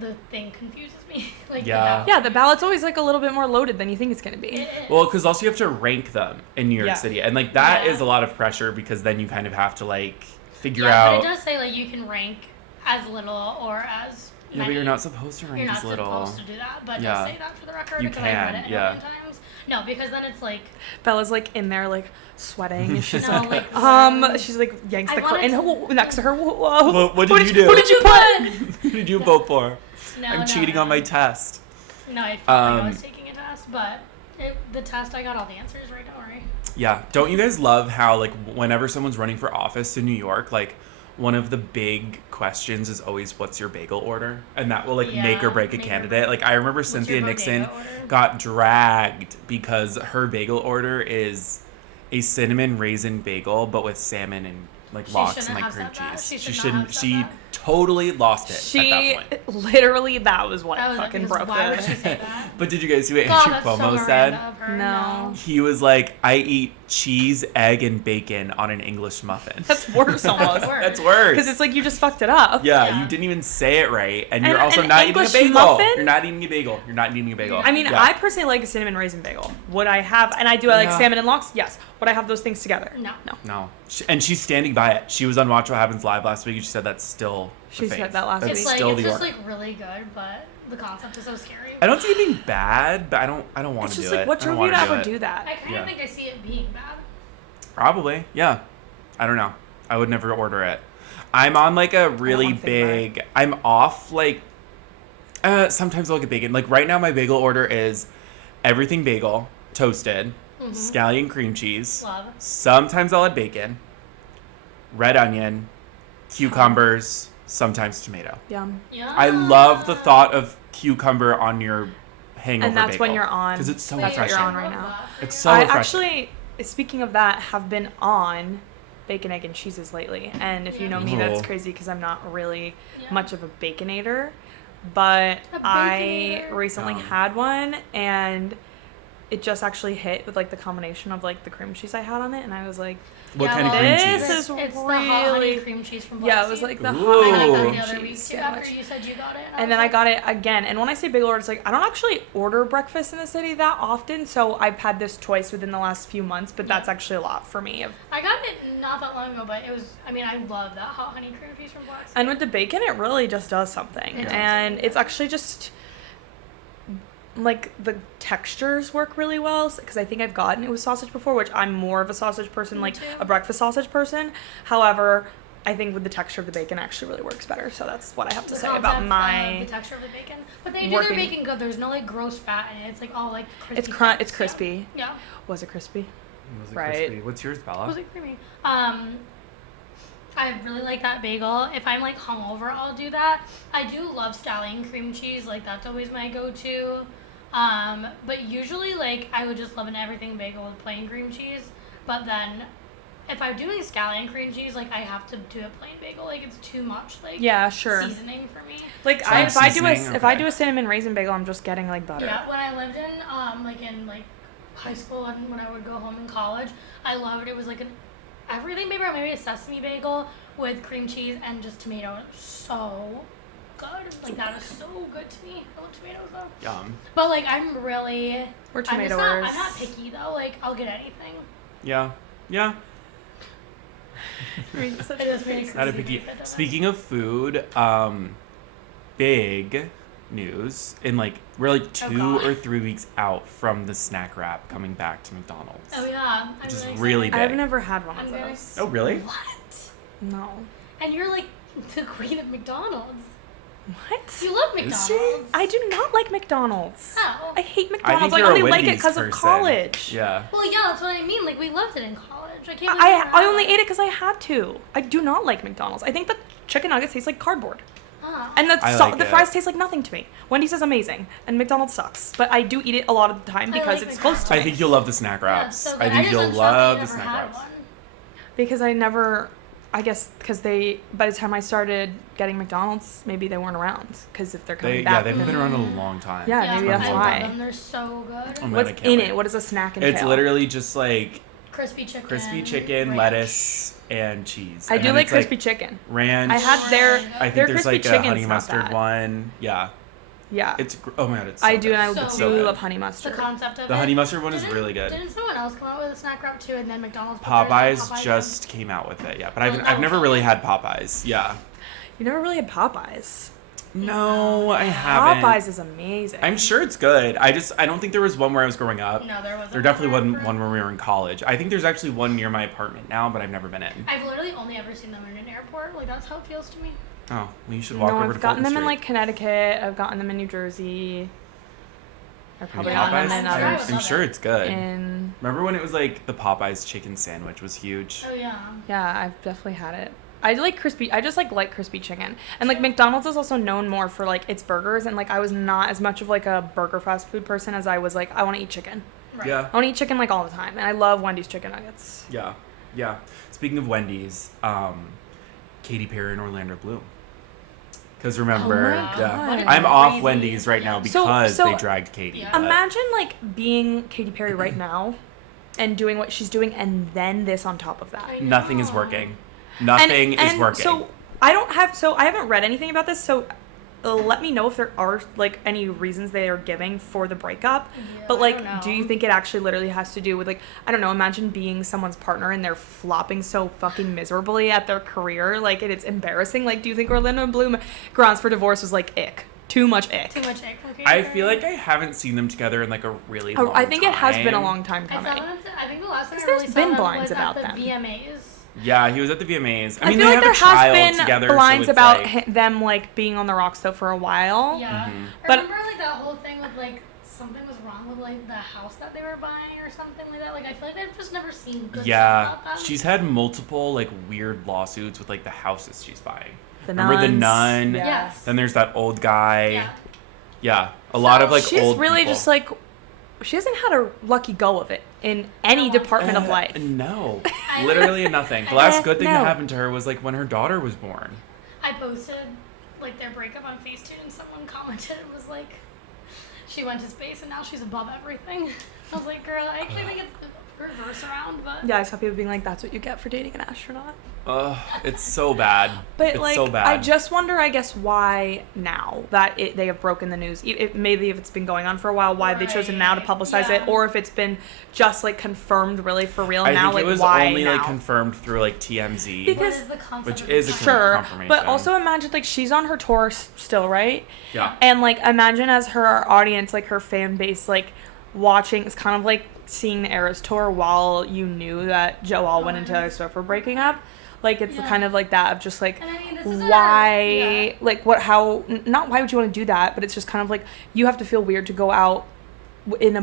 the thing confuses me. Like, Yeah. Yeah, the ballot's always like a little bit more loaded than you think it's gonna be. It is. Well, because also you have to rank them in New York Yeah. City, and like that Yeah. is a lot of pressure because then you kind of have to like figure yeah, out. but it does say like you can rank as little or as Yeah, many. but you're not supposed to rank You're not as little. supposed to do that, but it Yeah. does say that for the record You because I read can, it a yeah. million times. No, because then it's like Bella's like in there like sweating. And she's no, like, like she's like yanks I the wanted curtain to- whoa, next to her. Whoa. What did you do? What did you put? Who did you vote for? no, I'm no, cheating no. on my test. No, I felt like I was Um, taking a test, but the test I got all the answers right. Don't worry. Yeah. Don't you guys love how like whenever someone's running for office in New York, like one of the big questions is always what's your bagel order? And that will like Yeah, make or break a make or candidate. Like I remember What's Cynthia your Nixon bodega order? got dragged because her bagel order is a cinnamon raisin bagel but with salmon and like She lox and shouldn't like have cream said that. cheese. She She should not shouldn't have said she that. totally lost it She at that point. literally that was what That was fucking because broke why would she the. say that? But did you guys see what God, Andrew that's so Cuomo said? Miranda of her. No. He was like, I eat cheese, egg, and bacon on an English muffin. That's worse almost. That's worse. That's worse. Because it's like you just fucked it up. Yeah, Yeah. you didn't even say it right, and you're And also an not eating a English bagel. muffin? You're not eating a bagel. You're not eating a bagel. I mean, Yeah. I personally like a cinnamon raisin bagel. Would I have, and I do I like Yeah. salmon and lox? Yes. Would I have those things together? No. No, and she's standing by it. She was on Watch What Happens Live last week, and she said that's still. the She said faith. that last That's week. It's like still it's the just order. like really good, but the concept is so scary. I don't see it being bad, but I don't want It's to just do like, it. what I don't drove you to wanna ever do do it. that? I kind Yeah. of think I see it being bad. Probably, yeah. I don't know. I would never order it. I'm on like a really wanna think about big. I'm off like. Sometimes I'll get bacon. Like right now, my bagel order is everything bagel, toasted, scallion cream cheese. Love. Sometimes I'll add bacon, red onion, cucumbers, sometimes tomato. Yum. Yeah. I love the thought of cucumber on your hangover And that's bagel. when you're on. Because it's so That's what refreshing. you're on right now. It's so I refreshing. actually, speaking of that, have been on bacon, egg, and cheeses lately. And if you know me, that's Ooh. crazy because I'm not really Yeah. much of a baconator. But A I Baconator. recently Yum. had one, and it just actually hit with like the combination of like the cream cheese I had on it, and I was like, What Yeah, kind of well, cream this cheese? is It's the hot honey really- cream cheese from yeah, Black it was Sea. like the Ooh. hot I honey like that cream the other week cheese too. sandwich. After you said you got it, And then I got it again. And when I say bagel order, it's like I don't actually order breakfast in the city that often. So I've had this twice within the last few months, but that's actually a lot for me. I got it not that long ago, but it was. I mean, I love that hot honey cream cheese from Black Sea. And with the bacon, it really just does something. It does. And it's actually just like the textures work really well because I think I've gotten it with sausage before, which I'm more of a sausage person, Me like too. a breakfast sausage person. However, I think with the texture of the bacon actually really works better. So that's what I have to The say concept about of my. the texture of the bacon, but they do working- their bacon good. There's no like gross fat in it. It's like all like crispy. It's fats. it's crispy. Yeah. Was it crispy? Was it Right. crispy? What's yours, Bella? Was it creamy? I really like that bagel. If I'm like hungover, I'll do that. I do love scallion cream cheese. Like that's always my go-to. But usually like I would just love an everything bagel with plain cream cheese. But then if I'm doing scallion cream cheese, like I have to do a plain bagel. Like it's too much like Yeah, sure. seasoning for me. Like So if I do a seasoning? if I Okay. do a cinnamon raisin bagel, I'm just getting like butter. Yeah, when I lived in high school and when I would go home in college, I loved it was like an everything bagel, or maybe a sesame bagel with cream cheese and just tomato. So good. Like that is so good to me. I love tomatoes though. Yum. But like I'm really We're I'm tomatoers. not picky though. Like I'll get anything. Yeah. Yeah. It is really Not a crazy picky. that doesn't- Speaking of food, big news. In like, we're like Oh, 2 God. or 3 weeks out from the snack wrap coming back to McDonald's. Oh yeah, Which is excited. really big. I've never had one I'm of very- those. Oh, really? What? No. And you're like the queen of McDonald's. What? You love Is she? McDonald's. I do not like McDonald's. Oh. I hate I McDonald's. think I you're a only like it Wendy's because of person. college. Yeah. Well, yeah, that's what I mean. Like we loved it in college. I can't. believe I you never only had ate it because I had to. I do not like McDonald's. I think the chicken nuggets taste like cardboard. Oh. And the, I like the it. fries taste like nothing to me. Wendy's is amazing, and McDonald's sucks. But I do eat it a lot of the time I because like it's close to I me. think you'll love the snack Yeah, wraps. so good. I think just you'll am shocked love that the you never snack had wraps. one. Because I never, I guess, because they, by the time I started getting McDonald's, maybe they weren't around. Because if they're coming Yeah, back, they've been around a long time. Yeah, maybe that's I why. love them. They're so good. Oh, man, what's I can't in wait. it? What does a snack entail? It's literally just like Crispy chicken. crispy chicken, ranch. lettuce, and cheese. I And do then like it's, crispy chicken. ranch. I had their, I their think there's crispy like a chicken's honey not mustard bad. one. Yeah. Yeah. Oh my god, it's so I do, good. and I So It's do good. love honey The mustard. concept of The it. honey mustard one is Didn't- really good. Didn't someone else come out with a snack wrap too, and then McDonald's? put theirs on Popeyes Popeyes? just came out with it, yeah. But Oh, I've never really Popeyes. had Popeyes. Yeah. You never really had Popeyes. No, I haven't. Popeyes is amazing. I'm sure it's good. I don't think there was one where I was growing up. No, there wasn't. There definitely wasn't ever. one when we were in college. I think there's actually one near my apartment now, but I've never been in. I've literally only ever seen them in an airport. Like that's how it feels to me. Oh, well, you should walk No, over I've to gotten Fulton them in Street. like Connecticut. I've gotten them in New Jersey. I've probably Yeah, gotten Popeyes? them in I'm sure I others. would I'm love sure it. it's good. In Remember when it was like the Popeyes chicken sandwich was huge? Oh yeah. yeah, I've definitely had it. I like crispy. I just like crispy chicken, and like McDonald's is also known more for like its burgers, and like I was not as much of like a burger fast food person as I was like I want to eat chicken. Right. Yeah. I want to eat chicken like all the time, and I love Wendy's chicken nuggets. Yeah. Yeah. Speaking of Wendy's, Katy Perry and Orlando Bloom. Because remember, Oh my yeah, God. What an I'm off crazy- Wendy's right now So- because so- they dragged Katy. Yeah. but- Imagine like being Katy Perry right now, and doing what she's doing, and then this on top of that. I Nothing is know. working. Nothing is working. So I haven't read anything about this. So let me know if there are like any reasons they are giving for the breakup. Yeah, But I like, don't do know. you think it actually literally has to do with like I don't know? Imagine being someone's partner and they're flopping so fucking miserably at their career, like and it's embarrassing. Like, do you think Orlando Bloom grounds for divorce was like ick? Too much ick. Too much egg from Katy I Perry. feel like I haven't seen them together in like a really long I think it has been a time. long time I coming. think the last time I 'Cause really there's saw been them blinds was about at the them. VMAs. Yeah, he was at the VMAs. I I mean, feel they like have there a child has been together, blinds so it's about like, them like being on the rocks though for a while. Yeah. Mhm. But- Remember like that whole thing with like something was wrong with like the house that they were buying or something like that. Like I feel like I've just never seen good Yeah, stuff about them. she's had multiple like weird lawsuits with like the houses she's buying. The Remember the nuns. nun? Yeah. Yes. Then there's that old guy. Yeah. Yeah, a lot of like She's old really people. just like she hasn't had a lucky go of it in any department of life. No, I- literally nothing. The last good thing No. that happened to her was like when her daughter was born. I posted like their breakup on Facetune and someone commented and was like, she went to space and now she's above everything. I was like, girl, I actually think it's the reverse around, but Yeah, I saw people being like, "That's what you get for dating an astronaut." Ugh, it's so bad. But it's like, so bad. I just wonder, I guess, why now that they have broken the news. Maybe if it's been going on for a while, why they've chosen now to Right, publicize yeah. it, or if it's been just like confirmed, really for real I now. think Like, it was why only now? like confirmed through like TMZ. Because- what is the concept Which of is the a Sure, confirmation. but also imagine like she's on her tour still, right? Yeah. And like imagine as her audience, like her fan base, like watching. It's kind of like seeing the Eras tour while you knew that Joe Alwyn and Taylor Swift were breaking up. Like it's Yeah. kind of like that of just like And I mean, this is why like what how not why would you want to do that, but it's just kind of like you have to feel weird to go out in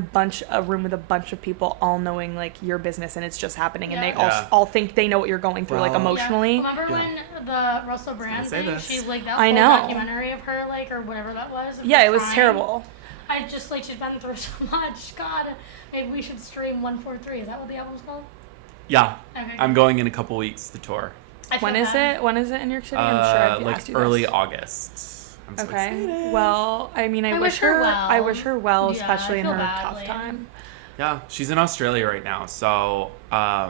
a room with a bunch of people all knowing like your business and it's just happening and they all Yeah. all think they know what you're going through like Well- emotionally. Yeah. Remember when the Russell Brand say thing? this. She's like that I whole know. documentary of her, like or whatever that was. of Yeah, her it was crying. terrible. I just like she's been through so much. God, maybe we should stream 143. Is that what the album's called? Yeah. Okay. I'm going in a couple weeks to tour. I feel When is bad. it? When is it in New York City? I'm sure I've Like asked you early this. August. I'm so Okay. excited. Well, I mean, I I wish her. well. I wish her well, Yeah, I especially in feel her badly. tough time. Yeah, she's in Australia right now, so I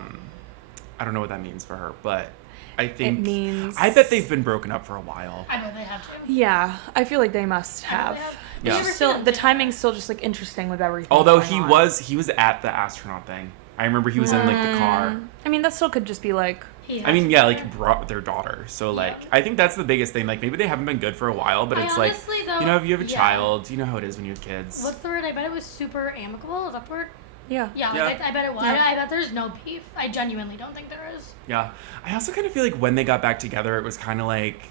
don't know what that means for her, but I think means- I bet they've been broken up for a while. I bet they have to. Yeah, I feel like they must I bet have. they have. Yeah. You ever Still, seen them the together? timing's still just like interesting with everything. Although going he on. was at the astronaut thing. I remember he was in like the car. I mean, that still could just be like I mean, yeah, like brought their daughter. So like, I think that's the biggest thing. Like maybe they haven't been good for a while, but it's honestly, like, though, you know, if you have a child, you know how it is when you have kids. What's the word? I bet it was super amicable. Is that the word? Yeah. Yeah, Yeah. like, I bet it was. Yeah. I bet there's no beef. I genuinely don't think there is. Yeah. I also kind of feel like when they got back together, it was kind of like,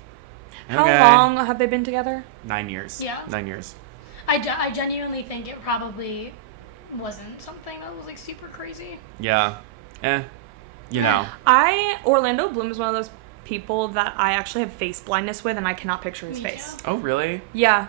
How okay. long have they been together? 9 years. Yeah. 9 years. I genuinely think it probably wasn't something that was like super crazy. Yeah. You know. Orlando Bloom is one of those people that I actually have face blindness with, and I cannot picture his Me face. too. Oh, really? Yeah.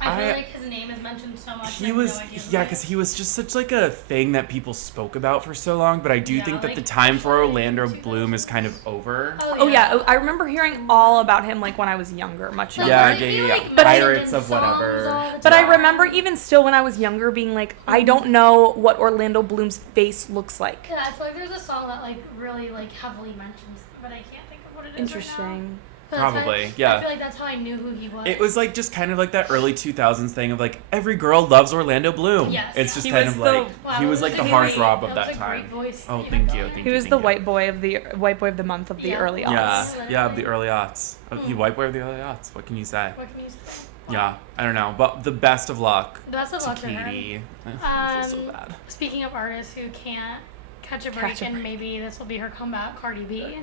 I feel like his name is mentioned so much. He was, because he was just such like a thing that people spoke about for so long, but I do think that like, the time for Orlando 2000s. Bloom is kind of over. Oh yeah, I remember hearing all about him like when I was younger, much younger. Yeah. But Pirates of whatever. But I remember even still when I was younger being like, I don't know what Orlando Bloom's face looks like. Yeah, I feel like there's a song that like really like heavily mentions, but I can't think of what it is Interesting. right now. But Probably, that's how yeah. I feel like that's how I knew who he was. It was like just kind of like that early 2000s thing of like every girl loves Orlando Bloom. Yes. It's just He kind was of the- like he was like the heartthrob of that a time. Great voice Oh, that thank had you, going. thank He you. was the white boy of the month of the Yeah. early aughts. Yeah, of the early aughts. He white boy of the early aughts. What can you say? What can you say? Yeah, I don't know, but the best of luck Best of to luck to her. Katie. I feel so Um, bad. Speaking of artists who can't catch a break, and maybe this will be her comeback, Cardi B.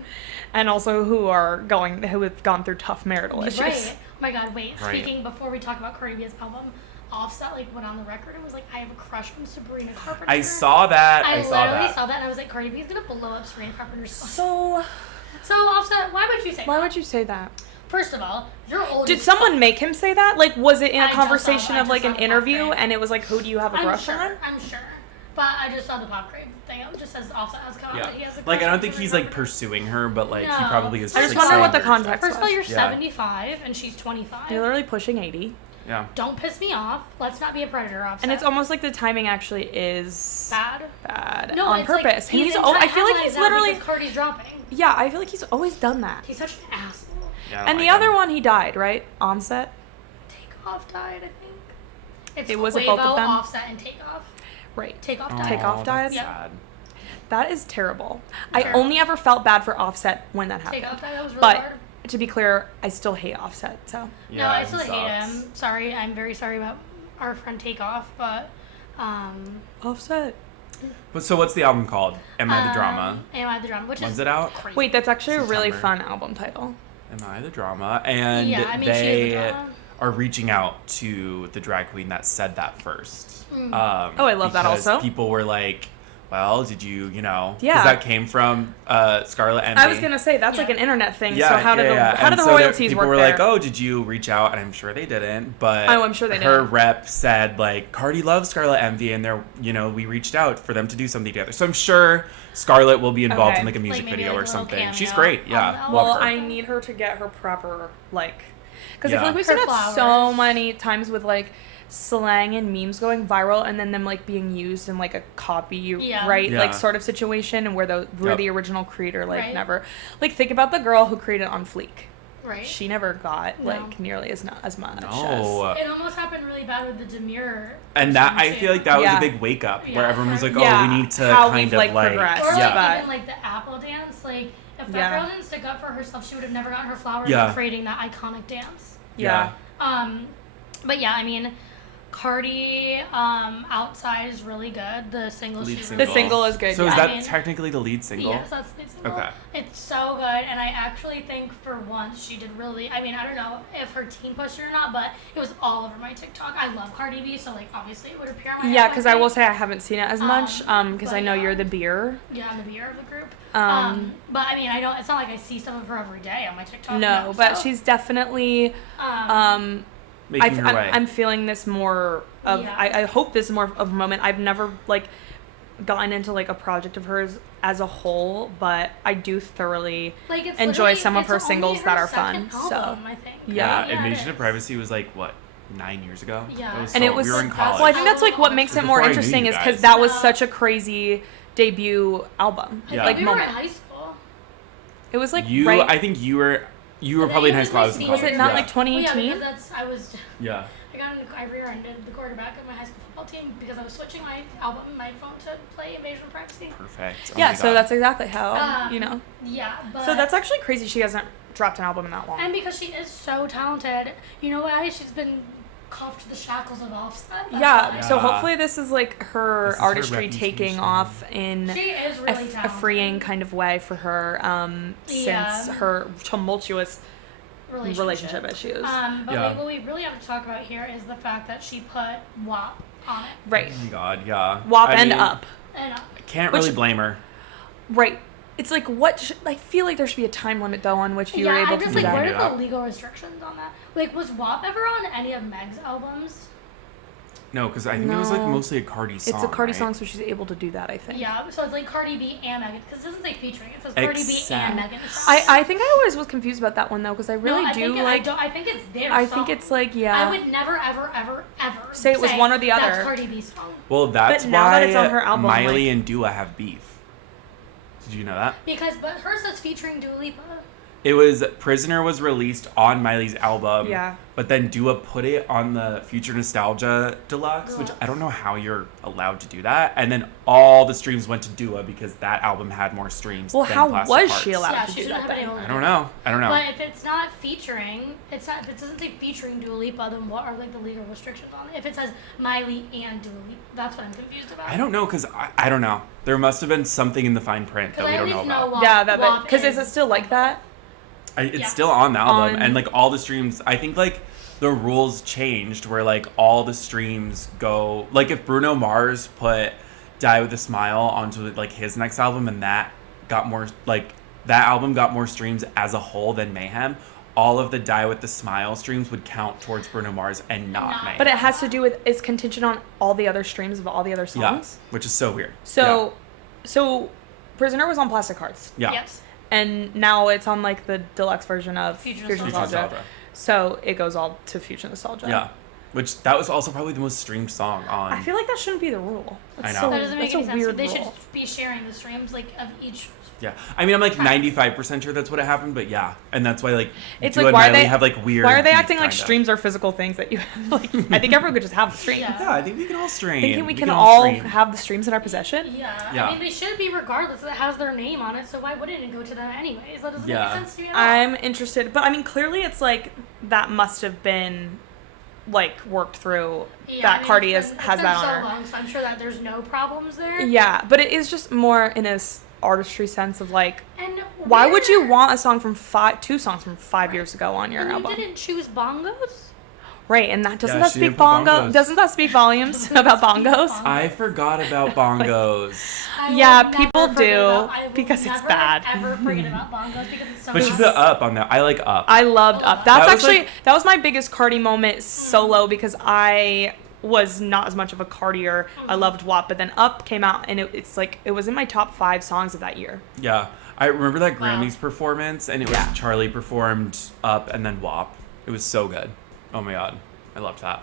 And also who have gone through tough marital issues. Right. Oh my God, wait. Right. Speaking, before we talk about Cardi B's album, Offset like went on the record and was like, I have a crush on Sabrina Carpenter. I saw that. I I saw literally that. saw that and I was like, Cardi B's gonna blow up Sabrina Carpenter's song. So So Offset, why would you say why that? would you say that? First of all, you're old. Did as someone fuck. make him say that? Like, was it in I a just conversation saw- I of like just an saw the interview, pop and it was like, who do you have a crush on? I'm sure. But I just saw the pop grade thing. It just says Offset has come out Yeah. that he has a crush Like I on don't think Sabrina he's like Carpenter. pursuing her, but like he No. probably is. I just like, wonder what saying the her context First of all, you're Yeah. 75 and she's 25. You're literally pushing 80. Yeah. Don't piss me off. Let's not be a predator, Offset. And it's almost like the timing actually is bad. no, on it's purpose. Like, and he's in I feel like headlines he's now literally because Cardi's dropping. yeah, I feel like he's always done that. He's such an asshole. Yeah, I don't And the like other him. one he died, right? Onset. Takeoff died, I think. It's Was it Quavo, both of them? Offset, and Takeoff. Right. Takeoff Aw, died. Takeoff died? that's Yep. sad. That is terrible. I Terrible. only ever felt bad for Offset when that happened. Takeoff died. That was really But hard. to be clear, I still hate Offset. So Yeah, No, I he still hate sucks. him. Sorry, I'm very sorry about our friend Takeoff, but Offset. But so what's the album called? Am I the Drama? Am I the Drama? Which When's is it out? crazy. Wait, that's actually a really September. fun album title. Am I the Drama? And Yeah, I mean, she is the they drama. are reaching out to the drag queen that said that first. Mm. Oh, I love that because also. People were like, well, did you, Yeah. because that came from Scarlet Envy. I was gonna say that's like Yeah. an internet thing. Yeah, so how did And the so there- royalties people work were there? like, oh, did you reach out? And I'm sure they didn't. But Oh, I'm sure they her didn't. rep said like Cardi loves Scarlet Envy, and they're we reached out for them to do something together. So I'm sure Scarlet will be involved Okay. in like a music maybe, video like, or a little something. cameo She's great. on Yeah, the album. love Well, her. I need her to get her proper because I Yeah. feel like we've Her seen it so flowers. many times with like slang and memes going viral and then them like being used in like a copy Yeah. right Yeah. like sort of situation and where Yep. the original creator like Right. never like think about the girl who created On Fleek. Right. She never got No. like nearly as much as No. It almost happened really bad with the Demure. And that person, I too. feel like that was Yeah. a big wake up Yeah. where everyone was like, oh, Yeah, we need to how kind we've, of like, like progressed. Or like yeah. but- even like the Apple dance. Like if that Yeah. girl didn't stick up for herself, she would have never gotten her flowers Yeah. for creating that iconic dance. Yeah. But yeah, I mean, Cardi, Outside is really good. The single Lead she single. The single is good. So yeah. is I that mean- technically the lead single? Yes, that's the single. Okay. It's so good, and I actually think for once she did really. I mean, I don't know if her team pushed her or not, but it was all over my TikTok. I love Cardi B, so like obviously it would appear on my. Yeah, Apple because I will feed. say I haven't seen it as much because I but know yeah. you're the beer. Yeah, I'm the beer of the group. But I mean, I don't. It's not like I see stuff of her every day on my TikTok. no, but so, she's definitely Making her way. I'm feeling this more of Yeah. I hope this is more of a moment. I've never like gotten into like a project of hers as a whole, but I do thoroughly like it's enjoy literally- some of it's her only singles her that are second fun, so, album, I think. yeah. yeah, it Invasion of is. Privacy was like what 9 years ago. Yeah. That was and so- it was we were in college. well, I think that's like what makes it more Before I knew interesting you is because guys. that was Yeah. such a crazy debut album. I Yeah. think Like we were in moment. high school. It was like you, right. I think you were I probably in high think school. I it was was in my was college. it not yeah. like Well, yeah, 2018? because I was Yeah. I rear-ended the quarterback of my high school football basketball team because I was switching my phone to play Invasion of Privacy. Perfect. Oh Yeah, my so God. that's exactly how, Yeah, but... So that's actually crazy she hasn't dropped an album in that long. And because she is so talented, you know why? She's been cuffed to the shackles of Offset. Yeah, so Yeah. hopefully this is like her This is her artistry taking reputation. off in She is a, really a talented. freeing kind of way for her since her tumultuous relationship issues. But Yeah. like, what we really have to talk about here is the fact that she put WAP on it. Right. Oh my God, yeah. WAP I and mean, Up. And I can't Which- really blame her. Right. It's like, I feel like there should be a time limit, though, on which you were yeah, able I'm to just do like, that. where do did that. the legal restrictions on that? Like, was WAP ever on any of Meg's albums? No, because I think it was like No. mostly a Cardi song. It's a Cardi right? song, so she's able to do that, I think. Yeah, so it's like Cardi B and Megan, because it doesn't say featuring. It says Cardi B and Megan. I think I always was confused about that one, though, because I really I do think like... I think it's their I song. think it's like, yeah. I would never, ever, ever, ever Say it was one or the other. That's Cardi B's song. Well, that's But now why that it's on her album, Miley like- and Dua have beef. Did you know that? But hers says featuring Dua Lipa. It was Prisoner was released on Miley's album. Yeah. But then Dua put it on the Future Nostalgia Deluxe, which Deluxe. I don't know how you're allowed to do that. And then all the streams went to Dua because that album had more streams. Well, than how Plastic was Hearts. she allowed Yeah, to she do shouldn't that have been then? able to I do don't that. know. I don't know. But if it's not featuring, if it doesn't say featuring Dua Lipa, then what are like the legal restrictions on it? If it says Miley and Dua Lipa, that's what I'm confused about. I don't know because I don't know. There must have been something in the fine print that Because we I at don't know least know about. WAP. Yeah, because is it still like that? It's Yeah. still on the album, On- and like all the streams. I think like the rules changed where like all the streams go. Like if Bruno Mars put "Die with a Smile" onto like his next album, and that got more like that album got more streams as a whole than Mayhem. All of the "Die with the Smile" streams would count towards Bruno Mars and not Mayhem. But it has to do with, it's contingent on all the other streams of all the other songs? yeah, which is so weird. So Prisoner was on Plastic Hearts. yeah. Yes. And now it's on like the deluxe version of Future Future Future Nostalgia. Nostalgia. So it goes all to Future Nostalgia. Yeah, which that was also probably the most streamed song on. I feel like that shouldn't be the rule. That's I know. That doesn't make that's any a sense. weird They rule. should be sharing the streams like of each. Yeah, I mean, I'm like 95% sure that's what happened, but yeah, and that's why like It's Dua like, and why are Miley they have like weird. Why are they beef, acting like kinda. streams are physical things that you like? I think everyone could just have the stream. Yeah. Yeah, I think we can all stream. Thinking we can all stream. have the streams in our possession. Yeah. Yeah. I mean, they should be regardless. It has their name on it, so why wouldn't it go to them anyways? That doesn't Yeah. make sense to me at all. I'm interested, but I mean, clearly it's like that must have been like worked through. Yeah, that I mean, Cardi it's has been that on so her. long, so I'm sure that there's no problems there. Yeah, but it is just more in a artistry sense of like, And why would you where- want a song from two songs from 5 years ago on your and album? you didn't choose bongos? Right, and that doesn't Yeah, that she speak didn't put bongos. Doesn't that speak volumes about bongos? I forgot about bongos, I will Yeah, never people forget do, I will because it's never, bad. Ever forget about bongos because it's so. but she nice. put Up on that. I like Up. I loved Up. That That's was, actually like- that was my biggest Cardi moment solo because I was not as much of a Cardier. I loved WAP, but then Up came out and it's like it was in my top 5 songs of that year. Yeah, I remember that Wow. Grammys performance, and it was Yeah. Charlie performed Up and then WAP. It was so good. Oh my god, I loved that.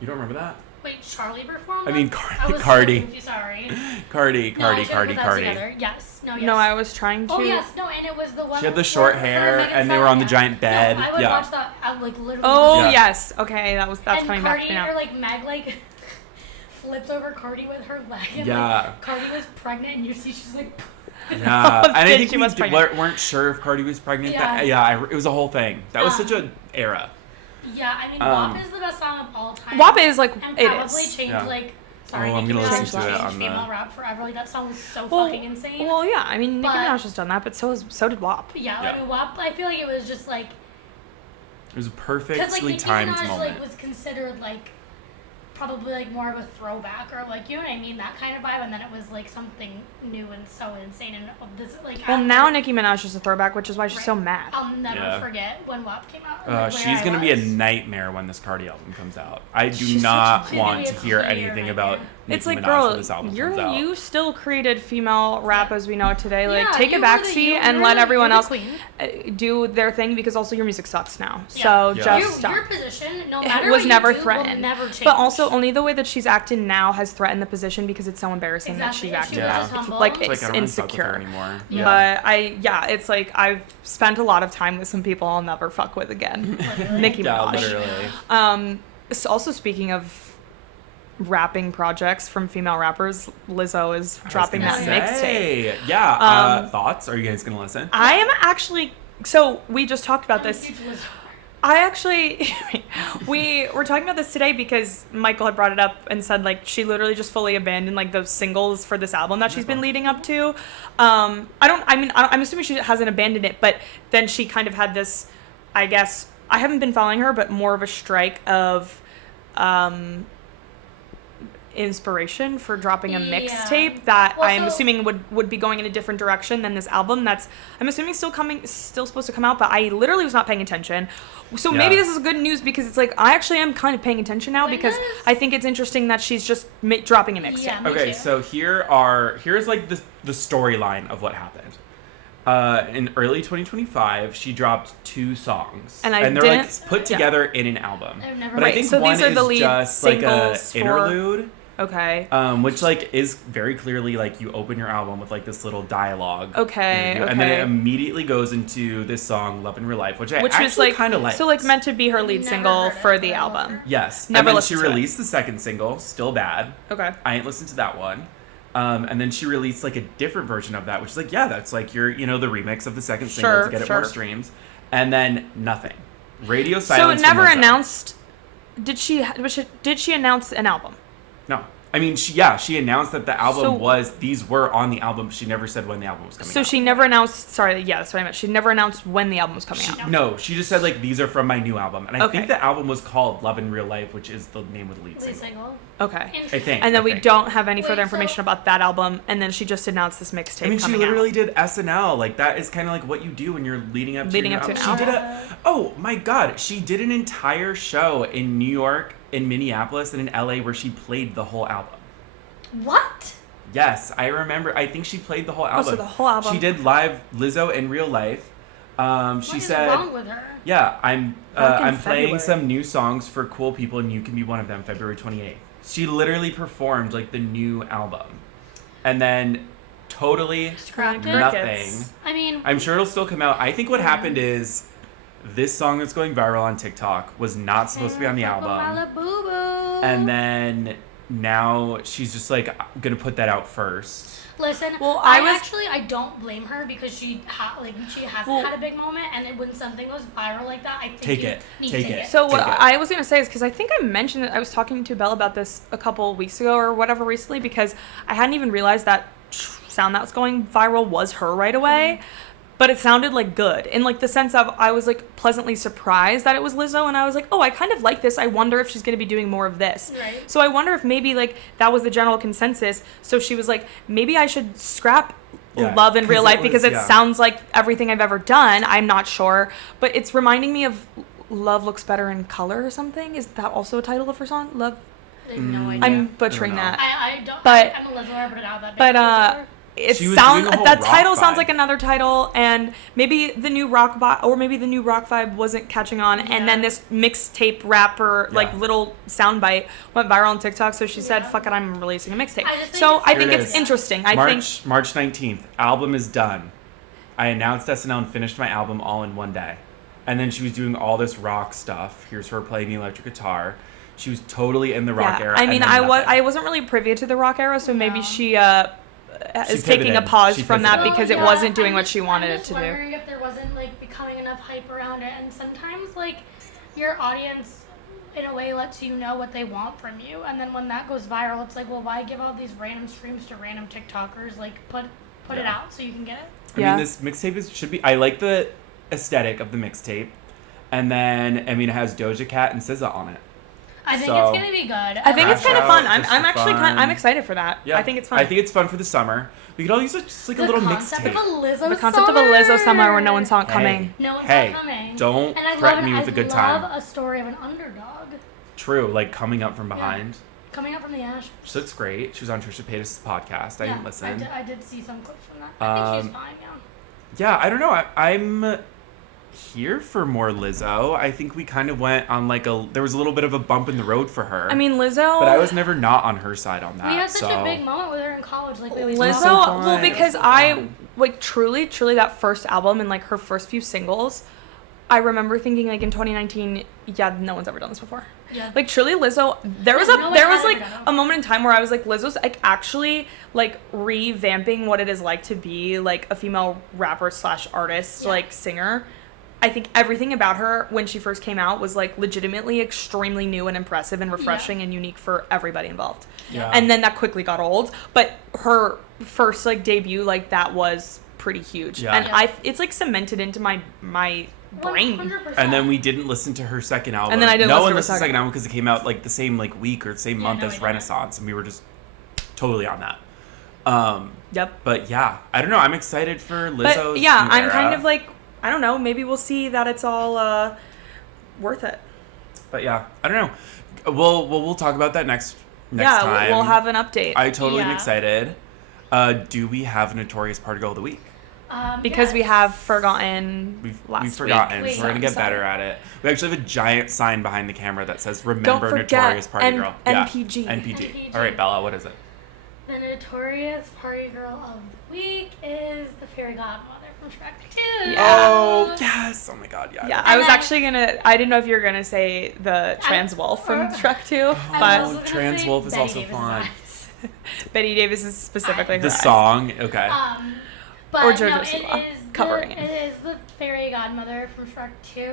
You don't remember that? Wait, Charlie performed. I mean, that? I was Cardi. So confused, sorry. Cardi. No, I should've put that together. Yes. No. Yes. No, I was trying to. Oh yes, no, and it was the one. She had the where short her hair, Megan and they were on the Stallion. giant bed. No, I would Yeah. watch that. I like literally. Oh Yeah. yes, okay, that's and coming Cardi, back to me now. or like Meg, like flipped over Cardi with her leg. And, Yeah. Like, Cardi was pregnant, and you see she's like. Yeah, and I Did think she we was pregnant. weren't sure if Cardi was pregnant. Yeah. It was a whole thing. That was such an era. Yeah, I mean, Um, WAP is the best song of all time. WAP is like and it probably is. changed Yeah. like. Sorry, Oh, I'm Nicki gonna Minaj listen to it changed on the- female rap forever. Like that song was so Well, fucking insane. Well, yeah, I mean Nicki But- Minaj has done that, but so did WAP. Yeah, Yeah. I mean, WAP. I feel like it was just like It was a because perfectly like Nicki timed Minaj moment. like was considered like probably like more of a throwback or like you know what I mean, that kind of vibe, and then it was like something new and so insane and this like. Well, after- now Nicki Minaj is a throwback, which is why she's Right. so mad. I'll never Yeah. forget when WAP came out. and, like, where She's I gonna be a was. nightmare when this Cardi album comes out. I do She's not such a- want She's to gonna be hear a clear anything about nightmare. Nicki It's like, Minaj girl, when this album comes out. you still created female rap as we know it today. Like, Yeah, take a you were the- backseat you and were let the- everyone you're the else queen. do their thing because also your music sucks now. Yeah. So Yeah. just stop. Your position, no It matter was what never you do, threatened. will never change. But also, only the way that she's acting now has threatened the position because it's so embarrassing Exactly. that If she's she acting was just now. humble. Like, It's it's I don't wanna fuck with her insecure. anymore. But it's like I've spent a lot of time with some people I'll never fuck with again. Literally. Nicki Yeah, Minaj. literally. Also, speaking of rapping projects from female rappers, Lizzo is dropping that mixtape. Yeah. Thoughts? Are you guys gonna listen? I am actually. So we just talked about this. I actually, we were talking about this today because Michael had brought it up and said, like, she literally just fully abandoned, like, those singles for this album that she's been leading up to. I'm assuming she hasn't abandoned it, but then she kind of had this, I guess, I haven't been following her, but more of a strike of, inspiration for dropping a mixtape that I am assuming would be going in a different direction than this album that's I'm assuming still supposed to come out, but I literally was not paying attention. So maybe this is good news because it's like I actually am kind of paying attention now because I think it's interesting that she's just dropping a mixtape. Yeah, okay, so here's like the storyline of what happened. In early 2025, she dropped 2 songs, and they're like put together in an album. But I think so one these are the lead is just like a singles interlude. Okay. Which like is very clearly like you open your album with like this little dialogue. Okay. And then it immediately goes into this song "Love in Real Life," which was actually like kind of like. So like meant to be her lead single for the album. Yes. Never and then listened she to it. released the second single, "Still Bad." Okay. I ain't listened to that one. And then she released like a different version of that, which is like, yeah, that's like your, the remix of the second single to get it more streams. And then nothing. Radio silence. So it never announced. Did she announce an album? No. I mean, she announced that the album these were on the album. She never said when the album was coming out. So she never announced, that's what I meant. She never announced when the album was coming out. No, she just said, like, these are from my new album. And I think the album was called Love in Real Life, which is the name of the lead single. Okay. I think. And then we don't have any further information about that album. And then she just announced this mixtape coming out. I mean, she literally did SNL. Like, that is kind of like what you do when you're leading up to an album. She did oh, my God. She did an entire show in New York, in Minneapolis, and in LA where she played the whole album. What? Yes, I remember. I think she played the whole album. Oh, so the whole album. She did live Lizzo in Real Life. She said, "What is wrong with her?" Yeah, I'm playing some new songs for cool people, and you can be one of them. February 28th. She literally performed like the new album, and then totally Scrapped nothing. I mean, I'm sure it'll still come out. I think what happened is this song that's going viral on TikTok was not supposed to be on the album, and then. Now she's just like gonna put that out first. Listen, I don't blame her because she hasn't had a big moment, and then when something goes viral like that, I think take it. So what I was gonna say is because I think I mentioned that I was talking to Belle about this a couple weeks ago or whatever recently because I hadn't even realized that sound that was going viral was her right away. But it sounded like good in like the sense of I was like pleasantly surprised that it was Lizzo and I was like, oh, I kind of like this. I wonder if she's going to be doing more of this. Right. So I wonder if maybe like that was the general consensus. So she was like, maybe I should scrap Love in Real Life because it sounds like everything I've ever done. I'm not sure. But it's reminding me of Love Looks Better in Color or something. Is that also a title of her song? Love? I have no idea. I'm butchering that. I don't. But I'm a Lizzo, but not that big. But that title sounds like another title, and maybe the new rock vibe wasn't catching on, and then this mixtape rapper little soundbite went viral on TikTok. So she said, "Fuck it, I'm releasing a mixtape." So I think it's interesting. March 19th, album is done. I announced SNL and finished my album all in one day, and then she was doing all this rock stuff. Here's her playing the electric guitar. She was totally in the rock era. I mean, I wasn't really privy to the rock era, so maybe she is taking a pause from that because it wasn't doing what she wanted it to do. I'm wondering if there wasn't becoming enough hype around it, and sometimes your audience in a way lets you know what they want from you, and then when that goes viral, it's like, well, why give all these random streams to random TikTokers? Put it out so you can get it. I mean, this mixtape should be. I like the aesthetic of the mixtape, and then it has Doja Cat and SZA on it. I think it's gonna be good. I think it's kind of fun. I'm actually I'm excited for that. Yeah. I think it's fun. I think it's fun for the summer. We could all use just a little mixtape. The concept of a Lizzo summer where no one's not coming. No one's not coming. Don't threaten me with a good time. I love a story of an underdog. True, coming up from behind. Yeah. Coming up from the ashes. She looks great. She was on Trisha Paytas' podcast. I didn't listen. I did see some clips from that. I think she's fine, Yeah, I don't know. I'm here for more Lizzo. I think we kind of went on there was a little bit of a bump in the road for her. I mean, Lizzo. But I was never not on her side on that. We had such a big moment with her in college. Lizzo, because I truly that first album and her first few singles I remember thinking, like, in 2019, yeah, no one's ever done this before. Yeah. Like, truly, Lizzo, there was like a moment in time where I was like, Lizzo's like actually like revamping what it is like to be like a female rapper / artist, like singer. I think everything about her when she first came out was like legitimately extremely new and impressive and refreshing and unique for everybody involved. Yeah. And then that quickly got old, but her first like debut, like, that was pretty huge. Yeah. And it's like cemented into my brain. 100%. And then we didn't listen to her second album. And then I didn't no listen one to her listened to the second second album because it came out like the same like week or the same month no, as we didn't. Renaissance, and we were just totally on that. Yep. But yeah, I don't know. I'm excited for Lizzo's But yeah, new I'm era. kind of like, I don't know, maybe we'll see that it's all worth it. But yeah, I don't know. We'll talk about that next Yeah, time. we'll have an update. I totally am Yeah. excited. Do we have a Notorious Party Girl of the Week? because we yes. have forgotten We've last forgotten, week. so we're gonna get Sorry. better at it. We actually have a giant sign behind the camera that says "Remember forget Notorious Party Girl." NPG. Yeah. NPG. NPG. All right, Bella, what is it? The Notorious Party Girl of the Week is the fairy godmother from Shrek 2. Yeah. Oh yes! Oh my God, yeah. Yeah, And I was then- actually I didn't know if you were gonna say the trans wolf from Shrek 2, I was but also gonna Trans say Wolf is Betty also Davis's fun. eyes. Betty Davis is specifically her The eyes. song, okay. But Or no, JoJo it Siwa is covering it it. is the fairy godmother from Shrek 2,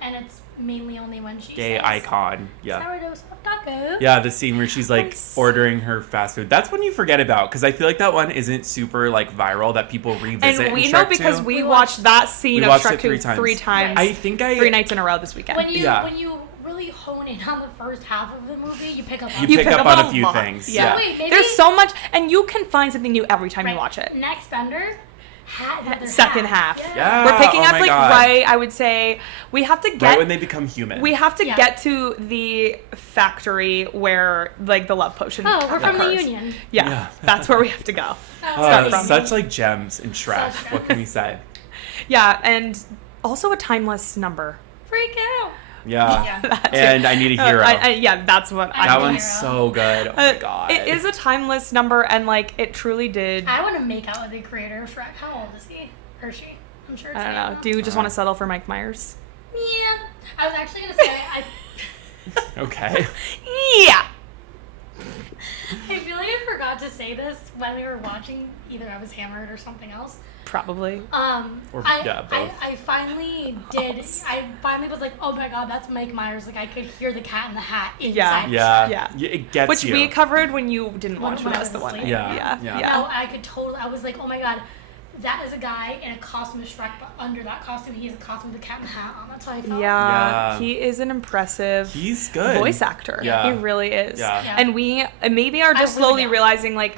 and it's mainly only when she Gay says, icon, yeah. sourdough stuffed taco. Yeah, the scene where she's like Nice. ordering her fast food. That's one you forget about because I feel like that one isn't super like viral that people revisit. And we in know Shrek because 2. we watched that scene We of watched Shrek it 2 3 times. I think 3 nights in a row this weekend. When you Yeah. when you really hone in on the first half of the movie, you pick up on You it. pick up on a few lot. things. Yeah. Yeah. Wait, maybe There's so much, and you can find something new every time right, you watch it. Next Bender, hat Second half. Yeah. We're picking oh up my like God. right. I would say we have to Right get when they become human. we have to Yeah. get to the factory where like the love potion. Oh, we're from the occurs. Union. Yeah, Yeah. that's where we have to go. Oh, from. Such like gems in Shrek. Such What can we say? Yeah, and also a timeless number. freak out. Yeah. Yeah. That too. And I Need a Hero. Yeah, that's what I I that Need a one's Hero. so good. Oh my God. It is a timeless number, and like it truly did. I want to make out with the creator of Shrek. How old is he? Or she? I'm sure it's I don't young know. now. Do you just want to settle for Mike Myers? Yeah. I was actually gonna say Okay. Yeah. I feel like I forgot to say this when we were watching. Either I was hammered or something else. Probably. Or, I, yeah, both. I finally did. I finally was like, oh my God, that's Mike Myers. Like I could hear the Cat in the Hat inside. Yeah. Yeah. It gets Which you. we covered when you didn't When watch with I us was the one asleep. night. Yeah. Yeah. Yeah. No, I could totally. I was like, oh my God, that is a guy in a costume of Shrek, but under that costume, he has a costume with the Cat in the Hat on. That's how I felt. Yeah. Yeah. He is an impressive He's good. voice actor. Yeah. He really is. Yeah. Yeah. And we maybe are just I really slowly don't. realizing like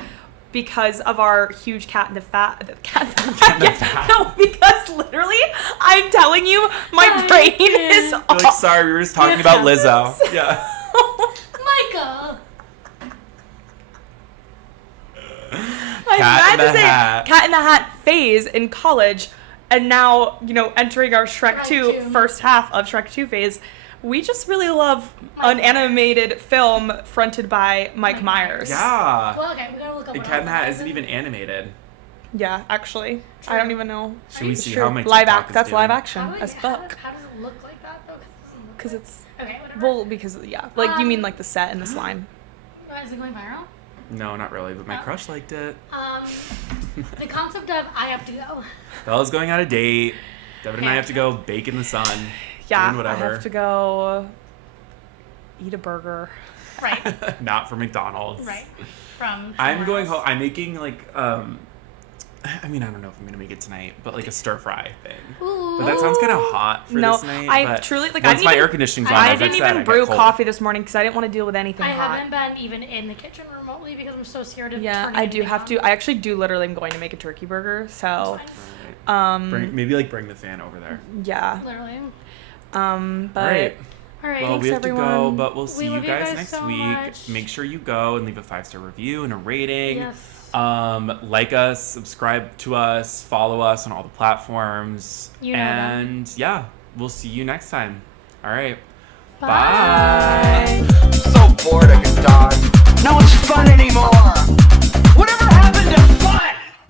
because of our huge cat in the cat in the Cat in the yeah, Fat. no, because literally I'm telling you my I brain can't. is You're like, sorry, we were just talking Yeah. about Lizzo. Yeah. Michael. I'm Cat in mad to the say Hat. Cat in the Hat phase in college, and now, entering our Shrek Shrek 2 2. first half of Shrek 2 phase, we just really love Mike an animated film fronted by Mike Mike Myers. Myers. Yeah. Well, okay, we gotta look up. The what Cat in the Hat else isn't it even animated. Yeah, actually. True. I don't even know. Should we It's see true. how my live TikTok act. is That's doing? live action How, as how, fuck. how does it look like that though? Because it's Okay, whatever. well, because yeah, like you mean like the set and the slime. Is it going viral? No, not really, but my Oh. crush liked it. The concept of I have to go. Bella's going on a date. Devin and I Yeah. have to go bake in the sun. Yeah, Doing whatever. I have to go eat a burger. Right, Not for McDonald's. right. From. I'm somewhere going else. home. I'm making like I mean, I don't know if I'm gonna make it tonight, but like a stir fry thing. Ooh. But that sounds kind of hot for No, this night. I but truly like. I once didn't my even, air conditioning's on, I as I've didn't said, I even get brew cold. coffee this morning because I didn't want to deal with anything I hot. haven't been even in the kitchen remotely because I'm so scared of. Yeah, turning I do anything have on. to. I actually do literally am going to make a turkey burger. So, Alright. Bring the fan over there. yeah. Literally. But Alright. All right. Well, Thanks, we have to go, everyone. but we'll see We you love you guys guys next so week. much. Make sure you go and leave a 5-star review and a rating. Yes. Like us, subscribe to us, follow us on all the platforms. You know them. and yeah, we'll see you next time. All right. Bye. Bye. So bored I could die. No one's fun anymore.